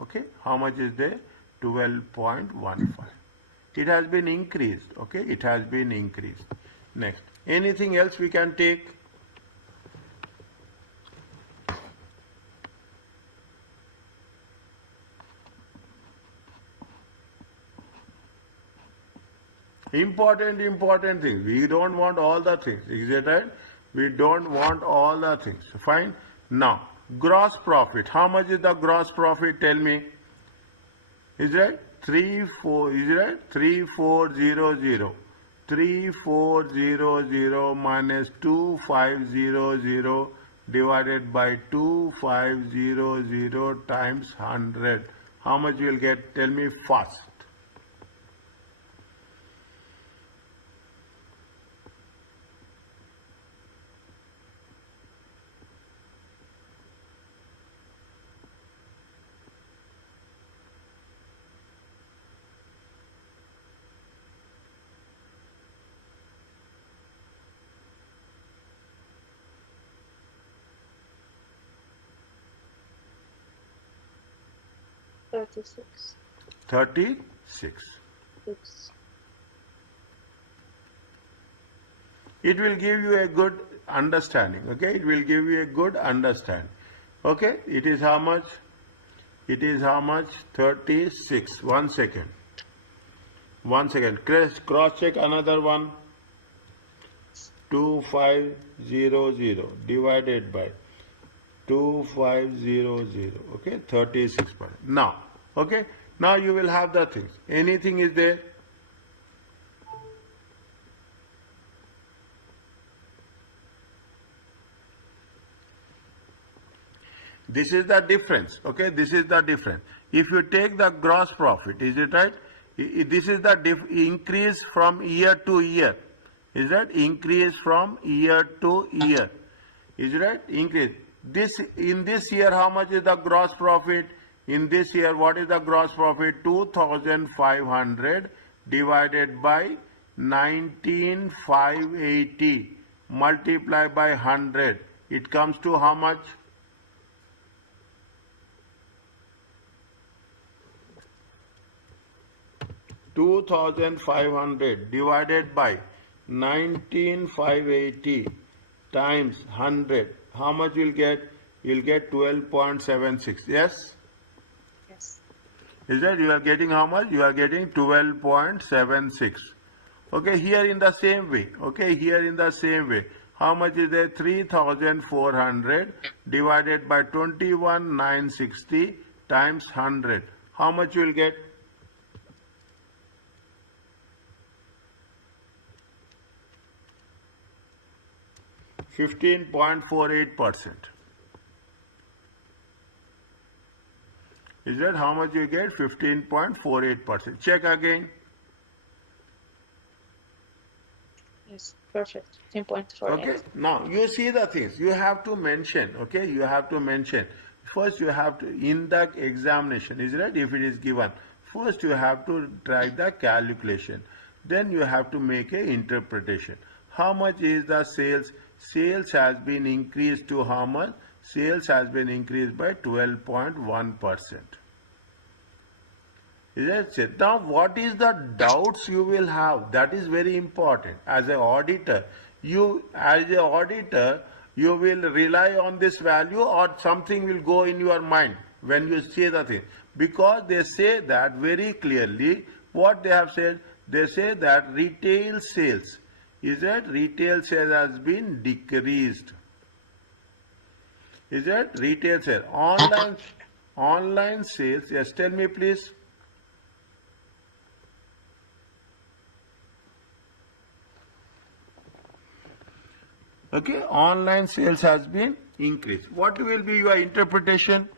Okay. How much is there? 12.15. It has been increased. Okay. It has been increased. Next. Anything else we can take? Important things. We don't want all the things. Is it right? We don't want all the things. Fine. Now, gross profit. How much is the gross profit? Tell me. Is it 3400. 3400 minus 2500 divided by 2500 times 100. How much you will get? Tell me fast. $36. 36. Six. It will give you a good understanding. Okay, it will give you a good understanding. Okay, it is how much? It is how much? 36. 1 second. 1 second. Cross check another one. 2500 divided by 2500. Okay, 36. Now, okay, now you will have the things. Anything is there? This is the difference. Okay, this is the difference. If you take the gross profit, is it right? This is the increase from year to year. Is that increase from year to year? Is that increase? In this year, how much is the gross profit? In this year, what is the gross profit? 2,500 divided by 19,580 multiplied by 100. It comes to how much? 2,500 divided by 19,580 times 100. How much you'll get? You'll get 12.76. Yes? Yes. Is that you are getting how much? You are getting 12.76. Okay, here in the same way. Okay, here in the same way. How much is there? 3,400 divided by 21,960 times 100. How much you will get? 15.48%. Is that how much you get? 15.48%. Check again. Yes. Perfect. 10.48. Okay. Now you see the things. You have to mention. Okay. You have to mention. First you have to, in the examination, is right? If it is given, first you have to try the calculation. Then you have to make a interpretation. How much is the sales? Sales has been increased to how much? Sales has been increased by 12.1%. Is that it? Now, what is the doubts you will have? That is very important. As an auditor, you will rely on this value, or something will go in your mind when you see the thing. Because they say that very clearly, what they have said, they say that retail sales, is that retail sales has been decreased. Is that retail sales? Online sales, yes, tell me please. Okay, online sales has been increased. What will be your interpretation?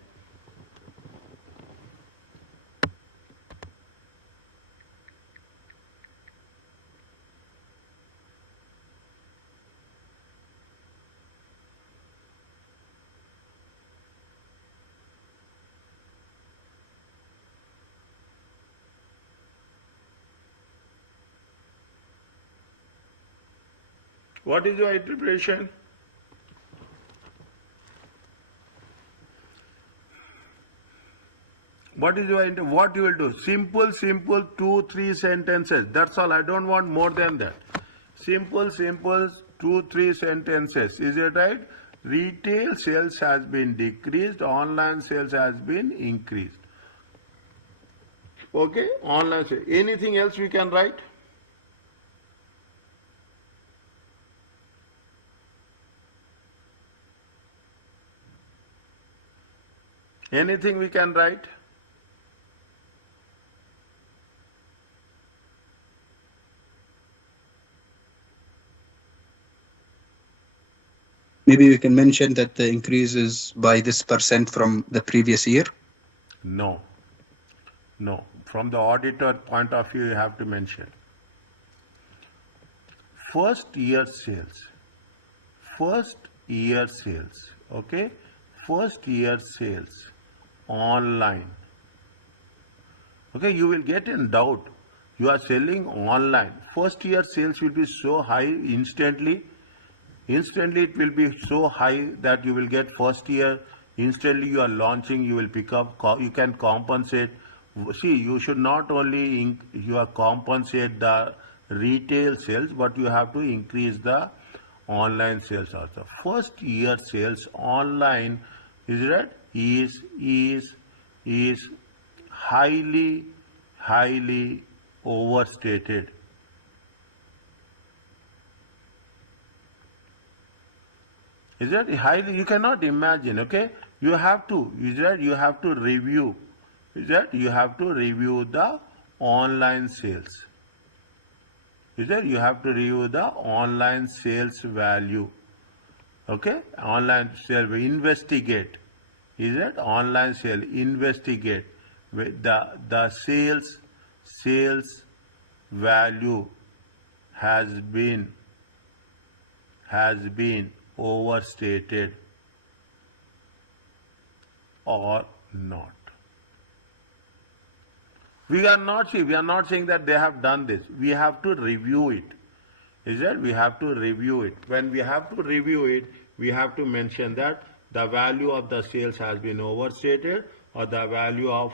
What is your interpretation? What is your what you will do? Simple, 2-3 sentences. That's all. I don't want more than that. Simple, 2-3 sentences. Is it right? Retail sales has been decreased. Online sales has been increased. Okay? Online sales. Anything else we can write? Anything we can write? Maybe we can mention that the increase is by this % from the previous year. No. No. From the auditor point of view, you have to mention. First year sales. First year sales. Okay? First year sales. Online. Okay, you will get in doubt. You are selling online. First year sales will be so high instantly. Instantly it will be so high that you will get first year. Instantly you are launching, you will pick up, you can compensate. See, you should not only compensate the retail sales, but you have to increase the online sales also. First year sales online, is that is highly overstated. Is that highly? You cannot imagine. Okay, you have to. Is that you have to review? Is that you have to review the online sales? Is that you have to review the online sales value? Okay, online sale, investigate. Is that online sale? Investigate the sales value has been has been overstated or not. We are not saying that they have done this. We have to review it. Is that we have to review it. When we have to review it, we have to mention that the value of the sales has been overstated or the value of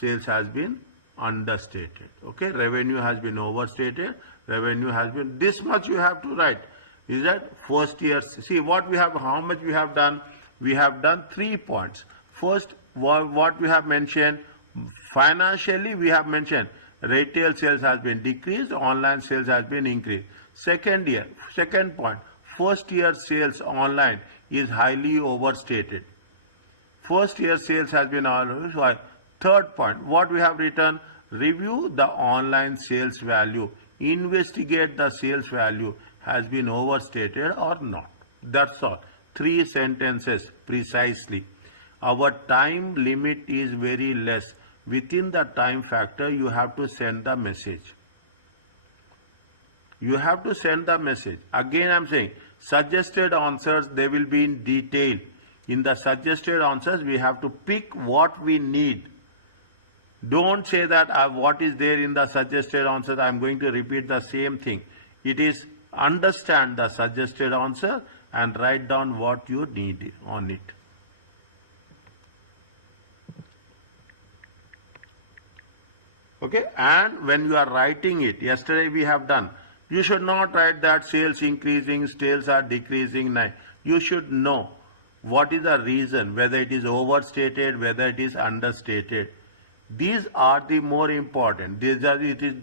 sales has been understated. Okay, revenue has been overstated, revenue has been, this much you have to write. Is that first year, see what we have, how much we have done? We have done 3 points. First, what we have mentioned, financially we have mentioned retail sales has been decreased, online sales has been increased. Second point, first year sales online is highly overstated. First year sales has been always high. Third point, what we have written, review the online sales value, investigate the sales value has been overstated or not. That's all. 3 sentences precisely. Our time limit is very less. Within the time factor, you have to send the message. You have to send the message. Again, I'm saying, suggested answers, they will be in detail. In the suggested answers, we have to pick what we need. Don't say that what is there in the suggested answer, I'm going to repeat the same thing. It is understand the suggested answer and write down what you need on it. Okay, and when you are writing it, yesterday we have done, you should not write that sales increasing, sales are decreasing. You should know what is the reason, whether it is overstated, whether it is understated. These are the more important. These are the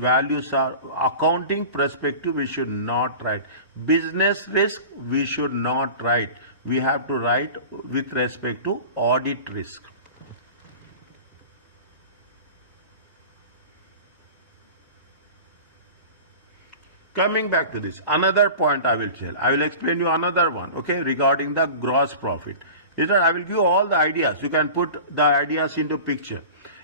values are accounting perspective. We should not write business risk. We should not write. We have to write with respect to audit risk. Coming back to this, another point I will tell. I will explain you another one, okay, regarding the gross profit. Is that I will give you all the ideas. You can put the ideas into picture.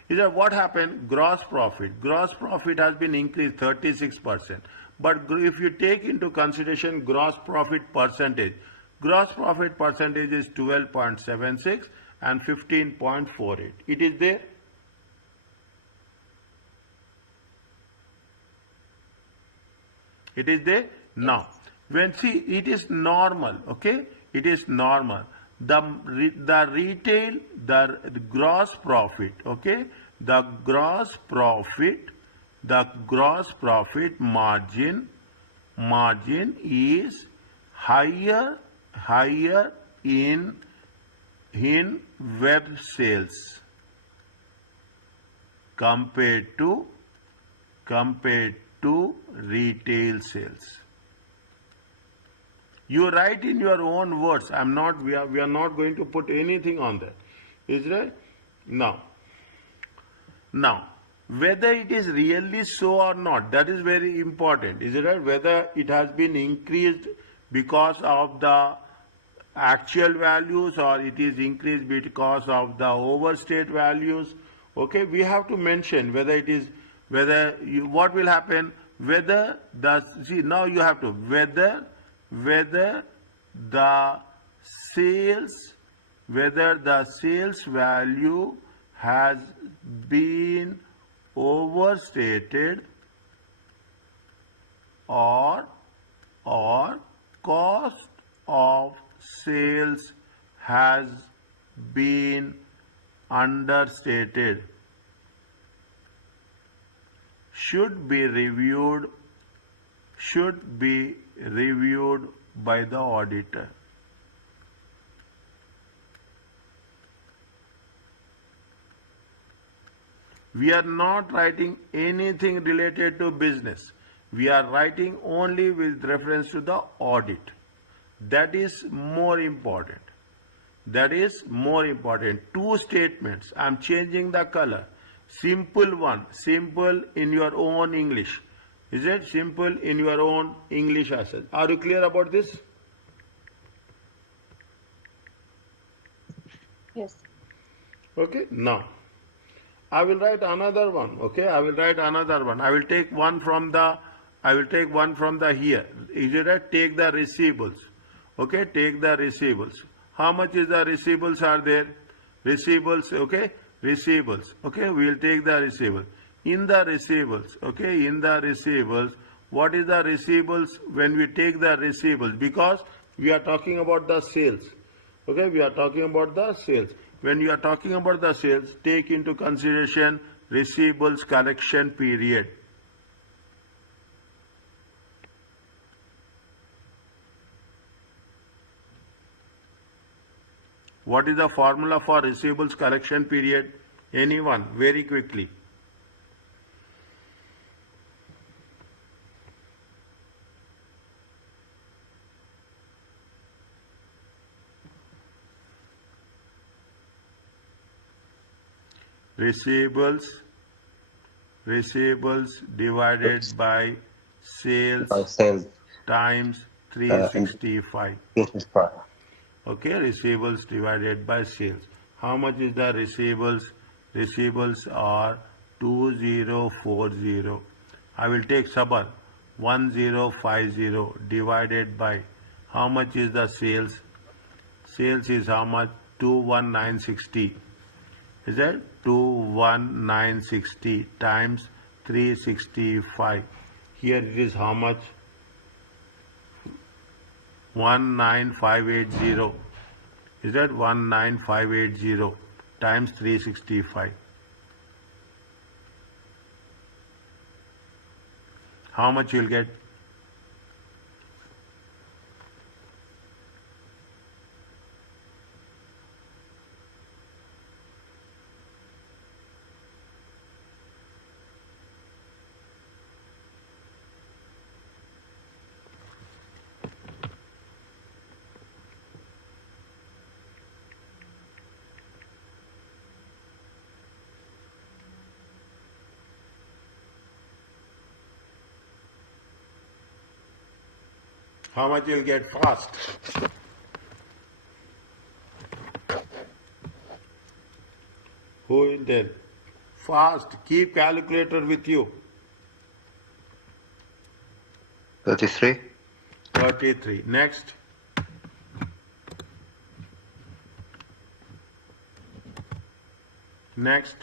Is that what happened? Gross profit. Gross profit has been increased 36%. But if you take into consideration gross profit percentage is 12.76 and 15.48. It is there. It is there. Now, when see, it is normal, okay? It is normal. The retail, the gross profit, okay? The gross profit margin is higher in web sales compared to retail sales. You write in your own words. We are not going to put anything on that. Is right? Now, whether it is really so or not, that is very important. Is it right? Whether it has been increased because of the actual values or it is increased because of the overstate values. Okay, we have to mention whether it is, what will happen, whether the, see now you have to, whether the sales value has been overstated or cost of sales has been understated, should be reviewed by the auditor. We are not writing anything related to business. We are writing only with reference to the audit. That is more important. That is more important. 2 statements. I am changing the color. Simple one. Simple in your own English. Is it simple in your own English as well? Are you clear about this? Yes. Okay. Now, I will write another one. Okay. I will write another one. I will take one from the I will take one from the here. Is it right? Take the receivables. Okay, take the receivables. How much is the receivables are there? Receivables, okay? Receivables. Okay, we will take the receivables. In the receivables, okay, in the receivables, what is the receivables when we take the receivables? Because we are talking about the sales. Okay, we are talking about the sales. When you are talking about the sales, take into consideration receivables collection period. What is the formula for receivables collection period? Anyone? Very quickly. Receivables divided by sales Sales. times 365. Okay, receivables divided by sales. How much is the receivables? Receivables are 2040. I will take subar 1050 divided by how much is the sales? Sales is how much? 21960. Is that 21960 times 365? Here it is how much? 19580. Is that 19580 times 365? How much you'll get? How much you'll get fast? Who will tell? Fast. Keep calculator with you. 33. 33. Next. Next.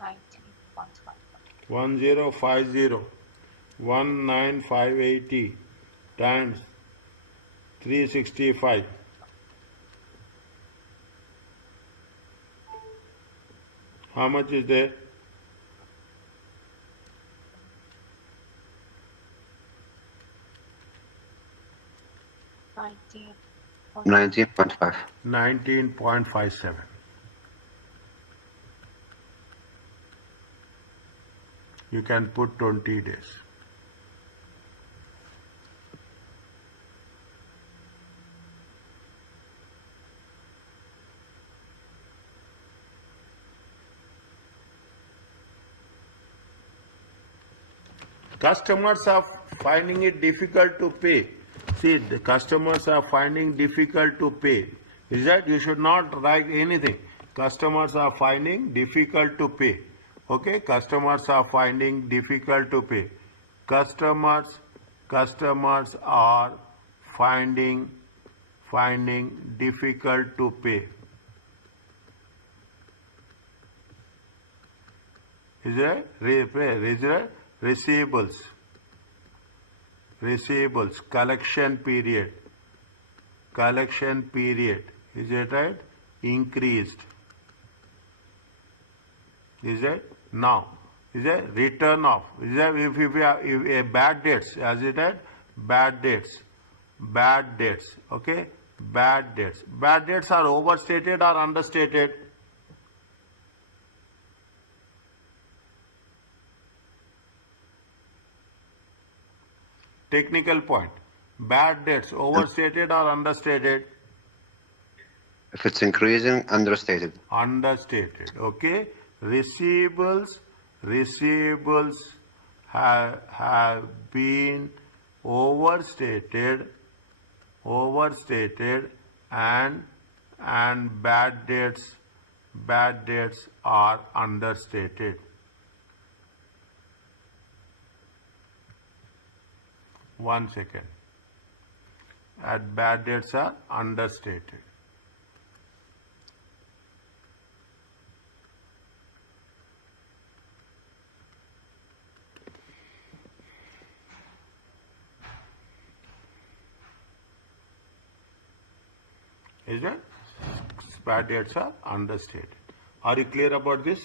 $19.5. 1050. 19580 times 365. How much is there? $19.5. 19.57. You can put 20 days. Customers are finding it difficult to pay. See, the customers are finding difficult to pay. Is that you should not write anything. Customers are finding difficult to pay. Okay, customers are finding difficult to pay. Customers are finding difficult to pay. Is there receivables collection period is it right? Increased. Is it now? Is it return of? Is that if bad debts? As it had bad debts. Okay, bad debts are overstated or understated? Technical point. Bad debts overstated or understated? If it's increasing, understated. Understated. Okay. Receivables have been overstated, and bad debts are understated. One second. And bad debts are understated. Is it? Bad debts are understated. Are you clear about this?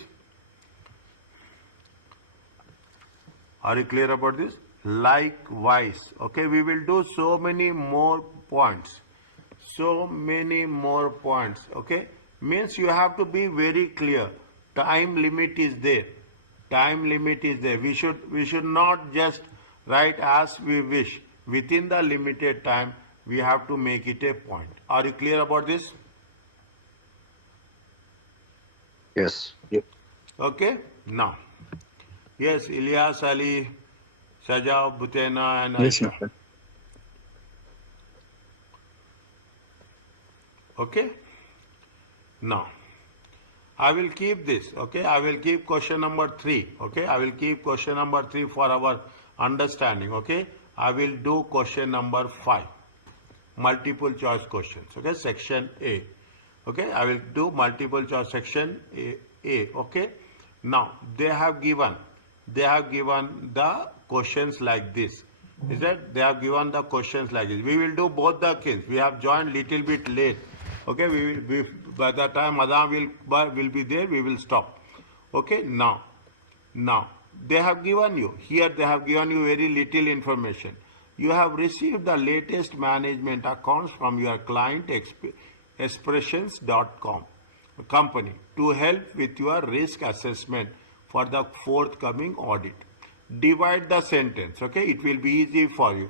Are you clear about this? Likewise, okay, we will do so many more points. So many more points, okay? Means you have to be very clear. Time limit is there. Time limit is there. We should not just write as we wish. Within the limited time, we have to make it a point. Are you clear about this? Yes. Okay? Now. Yes, Ilyas, Ali, Sajab, Butena, and Yes, Aisha. Mr. Okay? Now, I will keep this, okay? I will keep question number 3, okay? I will keep question number 3 for our understanding, okay? I will do question number 5, multiple choice questions, okay? Section A, okay? I will do multiple choice section A, okay? Now, they have given the questions like this. Is that they have given the questions like this. We will do both the cases. We have joined little bit late. Okay, by the time Adhan will be there, we will stop. Okay, now they have given you here. They have given you very little information. You have received the latest management accounts from your client expressions.com company to help with your risk assessment for the forthcoming audit. Divide the sentence, okay? It will be easy for you.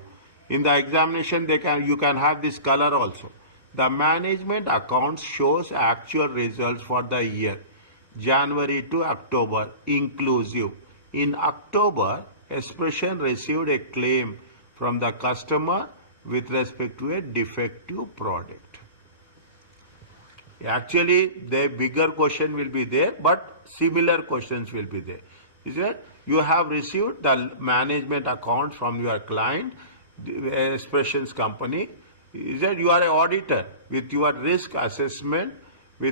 In the examination, you can have this color also. The management accounts shows actual results for the year, January to October, inclusive. In October, Expression received a claim from the customer with respect to a defective product. Actually, the bigger question will be there, but similar questions will be there. Is that you have received the management accounts from your client, the Expressions company. Is that you are an auditor with your risk assessment, for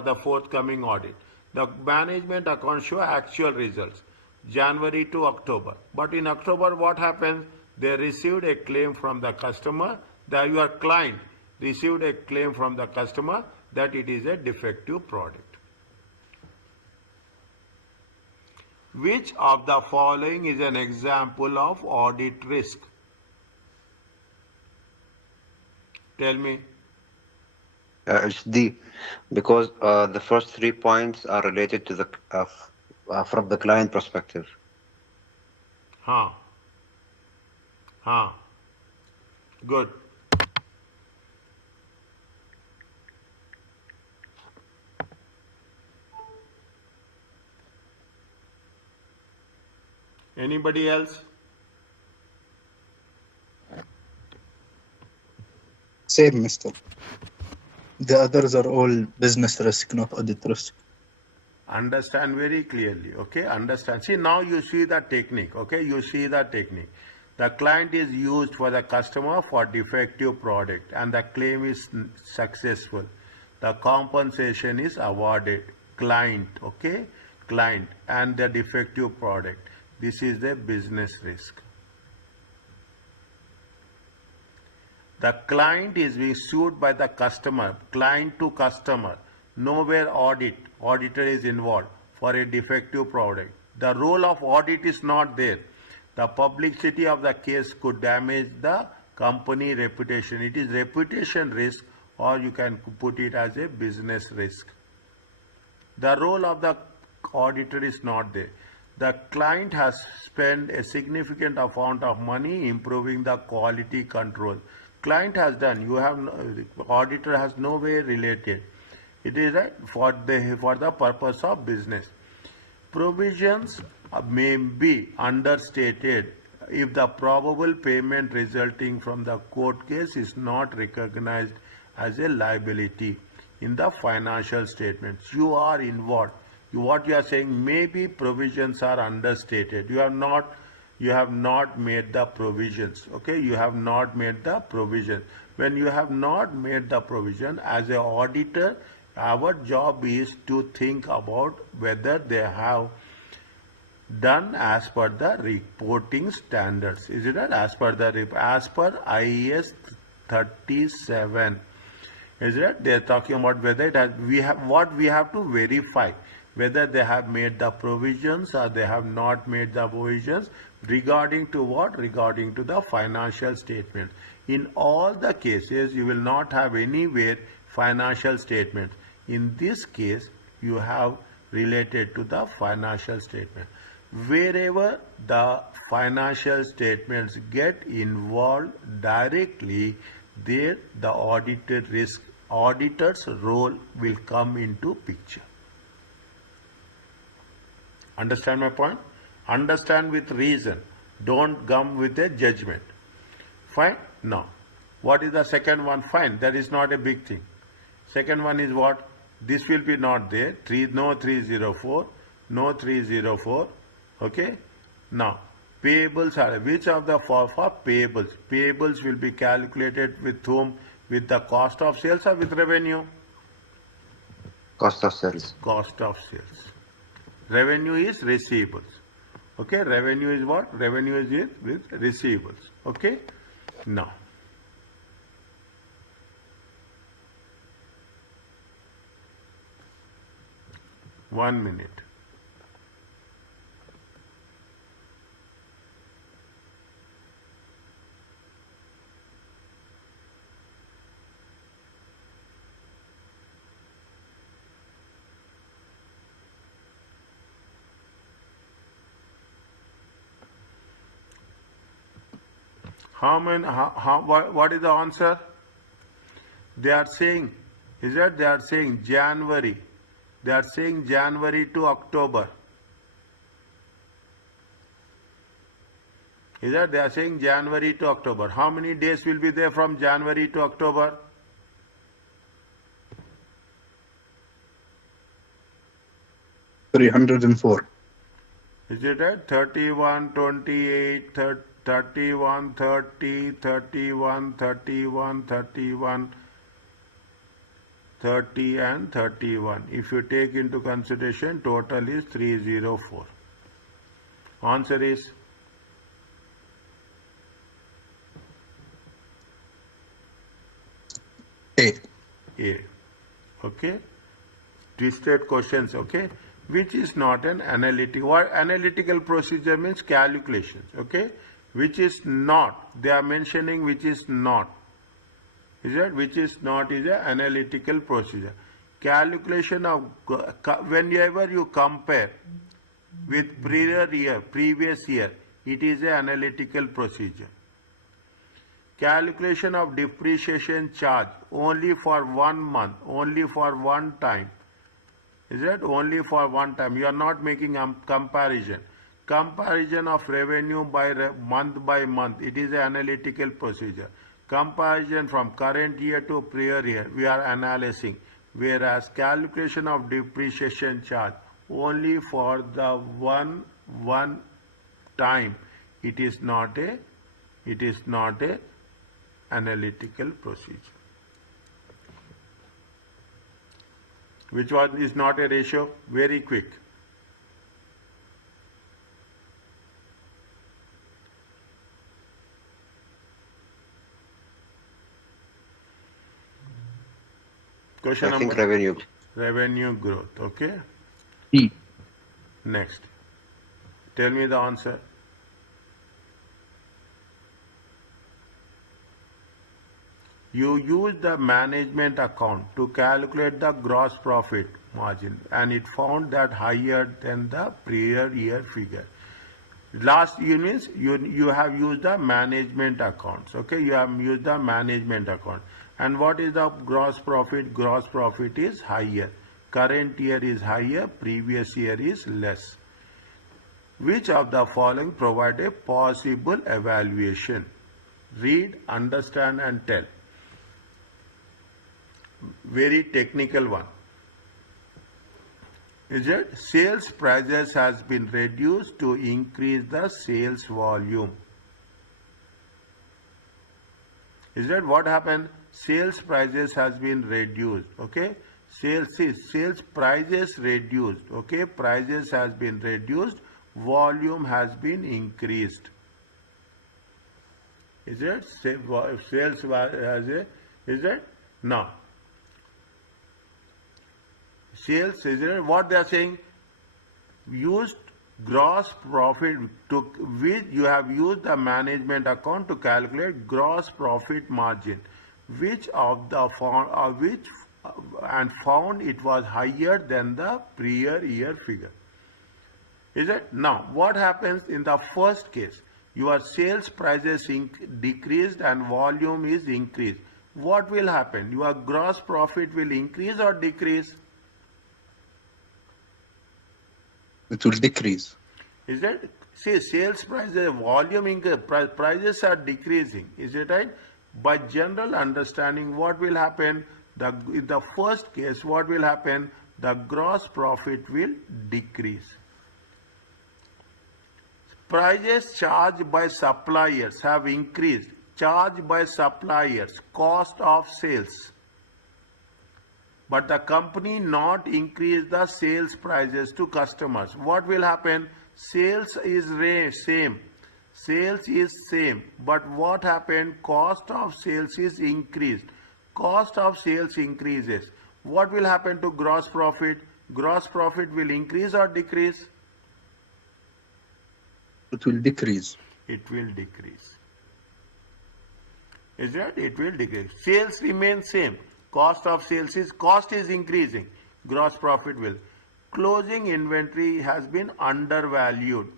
the forthcoming audit. The management accounts show actual results, January to October. But in October, what happens? They received a claim from the customer, that your client received a claim from the customer that it is a defective product. Which of the following is an example of audit risk? Tell me. It's D, because the first 3 points are related to the from the client perspective. Good. Anybody else? Same, Mr. The others are all business risk, not audit risk. Understand very clearly, okay? Understand. See, now you see the technique, okay? You see the technique. The client is used for the customer for defective product and the claim is successful. The compensation is awarded. Client, okay? Client and the defective product. This is the business risk. The client is being sued by the customer, client to customer. Nowhere auditor is involved for a defective product. The role of audit is not there. The publicity of the case could damage the company reputation. It is reputation risk, or you can put it as a business risk. The role of the auditor is not there. The client has spent a significant amount of money improving the quality control. Client has done. Auditor has no way related. It is right for the purpose of business. Provisions may be understated if the probable payment resulting from the court case is not recognized as a liability in the financial statements. You are involved. What you are saying, maybe provisions are understated. You have not made the provisions. Okay, you have not made the provision. When you have not made the provision, as an auditor, our job is to think about whether they have done as per the reporting standards. Is it right? As per IAS 37. Is it? They are talking about whether it has, we have to verify whether they have made the provisions or they have not made the provisions regarding to what? Regarding to the financial statement. In all the cases, you will not have anywhere financial statements. In this case, you have related to the financial statement. Wherever the financial statements get involved directly, there the auditor's role will come into picture. Understand my point? Understand with reason. Don't come with a judgment. Fine? Now, what is the second one? Fine. That is not a big thing. Second one is what? This will be not there. No 304. No 304. Okay? Now, payables are, which of the for payables? Payables will be calculated with whom? With the cost of sales or with revenue? Cost of sales. Cost of sales. Revenue is receivables. Okay? Revenue is what? Revenue is with receivables. Okay? Now, one minute. What is the answer? They are saying, is that they are saying January. They are saying January to October. Is that they are saying January to October. How many days will be there from January to October? $304. Is it right? 31, 28, 31, 30, 31, 31, 31, 30 and 31. If you take into consideration, total is 304. Answer is A. A. Okay. Twisted questions. Okay. Which is not an analytical. What analytical procedure means? Calculations. Okay. Which is not. They are mentioning which is not. Is that which is not is an analytical procedure. Calculation of whenever you compare with previous year, it is an analytical procedure. Calculation of depreciation charge only for 1 month, only for one time. Is that only for one time? You are not making a comparison. Comparison of revenue by month, it is an analytical procedure. Comparison from current year to prior year, we are analyzing. Whereas calculation of depreciation charge only for the one time, it is not a analytical procedure. Which one is not a ratio? Very quick. Question I think number revenue. revenue growth. Okay. E. Next. Tell me the answer. You use the management account to calculate the gross profit margin and it found that higher than the prior year figure. Last means you have used the management accounts. Okay, you have used the management account. And what is the gross profit? Gross profit is higher. Current year is higher, previous year is less. Which of the following provide a possible evaluation? Read, understand and tell. Very technical one. Is it? Sales prices has been reduced to increase the sales volume. Is that what happened? Sales prices has been reduced. Okay. Sales prices reduced. Okay. Prices has been reduced. Volume has been increased. Is it? Sales has a, is it? No. Sales, is it? What they are saying? Used gross profit to which you have used the management account to calculate gross profit margin, which of the and found it was higher than the prior year figure. Is it? Now, what happens in the first case? Your sales prices decreased and volume is increased. What will happen? Your gross profit will increase or decrease? It will decrease. Is that? See, sales prices, volume prices are decreasing. Is it right? By general understanding, what will happen? In the first case, what will happen? The gross profit will decrease. Prices charged by suppliers have increased. Charged by suppliers, cost of sales. But the company not increase the sales prices to customers. What will happen? Sales is same. Sales is same. But what happened? Cost of sales is increased. Cost of sales increases. What will happen to gross profit? Gross profit will increase or decrease? It will decrease. It will decrease. Is that? It will decrease. Sales remain same. Cost of sales is increasing. Gross profit will. Closing inventory has been undervalued.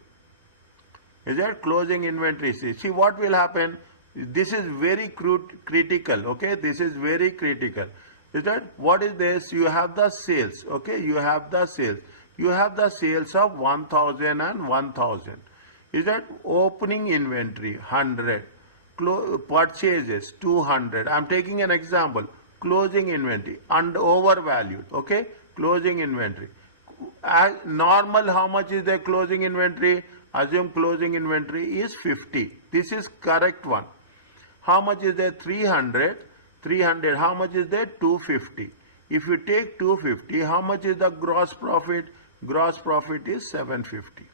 Is that? Closing inventory. See what will happen? This is very critical. Okay, this is very critical. Is that? What is this? You have the sales. Okay, you have the sales. You have the sales of 1,000 and 1,000. Is that? Opening inventory 100. Purchases 200. I'm taking an example. Closing inventory and overvalued. Okay, closing inventory. As normal, how much is the closing inventory? Assume closing inventory is 50. This is correct one. How much is there? 300. 300. How much is there? 250. If you take 250, how much is the gross profit? Gross profit is 750.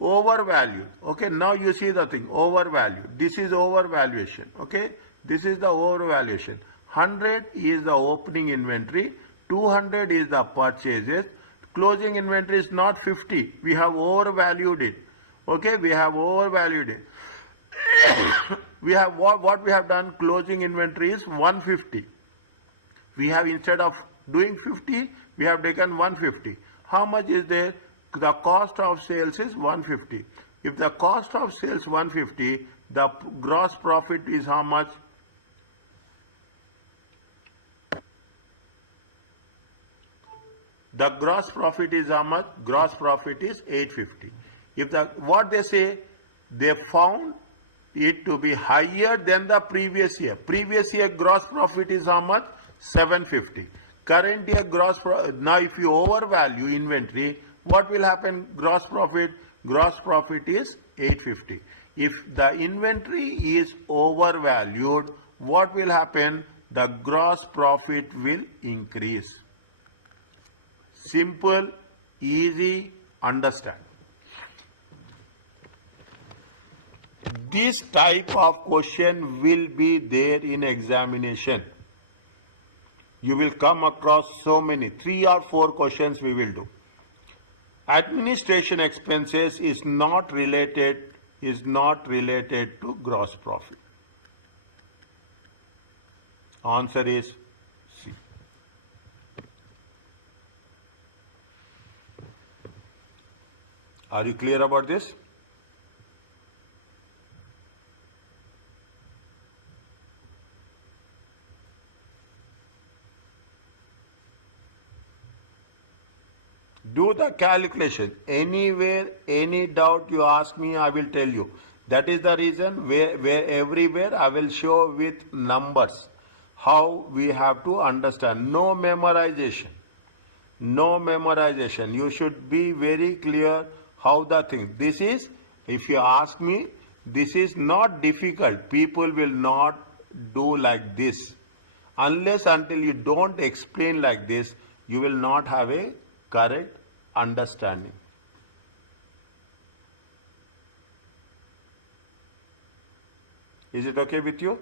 Overvalued. Okay, now you see the thing. Overvalued. This is overvaluation. Okay, this is the overvaluation. 100 is the opening inventory. 200 is the purchases. Closing inventory is not 50. We have overvalued it. Okay, we have overvalued it. We have what we have done? Closing inventory is 150. We have, instead of doing 50, we have taken 150. How much is there? The cost of sales is 150. If the cost of sales 150, the gross profit is how much? The gross profit is how much? Gross profit is 850. If what they say, they found it to be higher than the previous year. Previous year gross profit is how much? 750. Current year gross profit. Now if you overvalue inventory, what will happen? Gross profit is 850. If the inventory is overvalued, what will happen? The gross profit will increase. Simple, easy, understand. This type of question will be there in examination. You will come across so many, 3 or 4 questions we will do. Administration expenses is not related to gross profit. Answer is C. Are you clear about this? Do the calculation. Anywhere, any doubt you ask me, I will tell you. That is the reason where everywhere I will show with numbers how we have to understand. No memorization. No memorization. You should be very clear how the thing. This is, if you ask me, this is not difficult. People will not do like this. Unless until you don't explain like this, you will not have a correct understanding. Is it okay with you?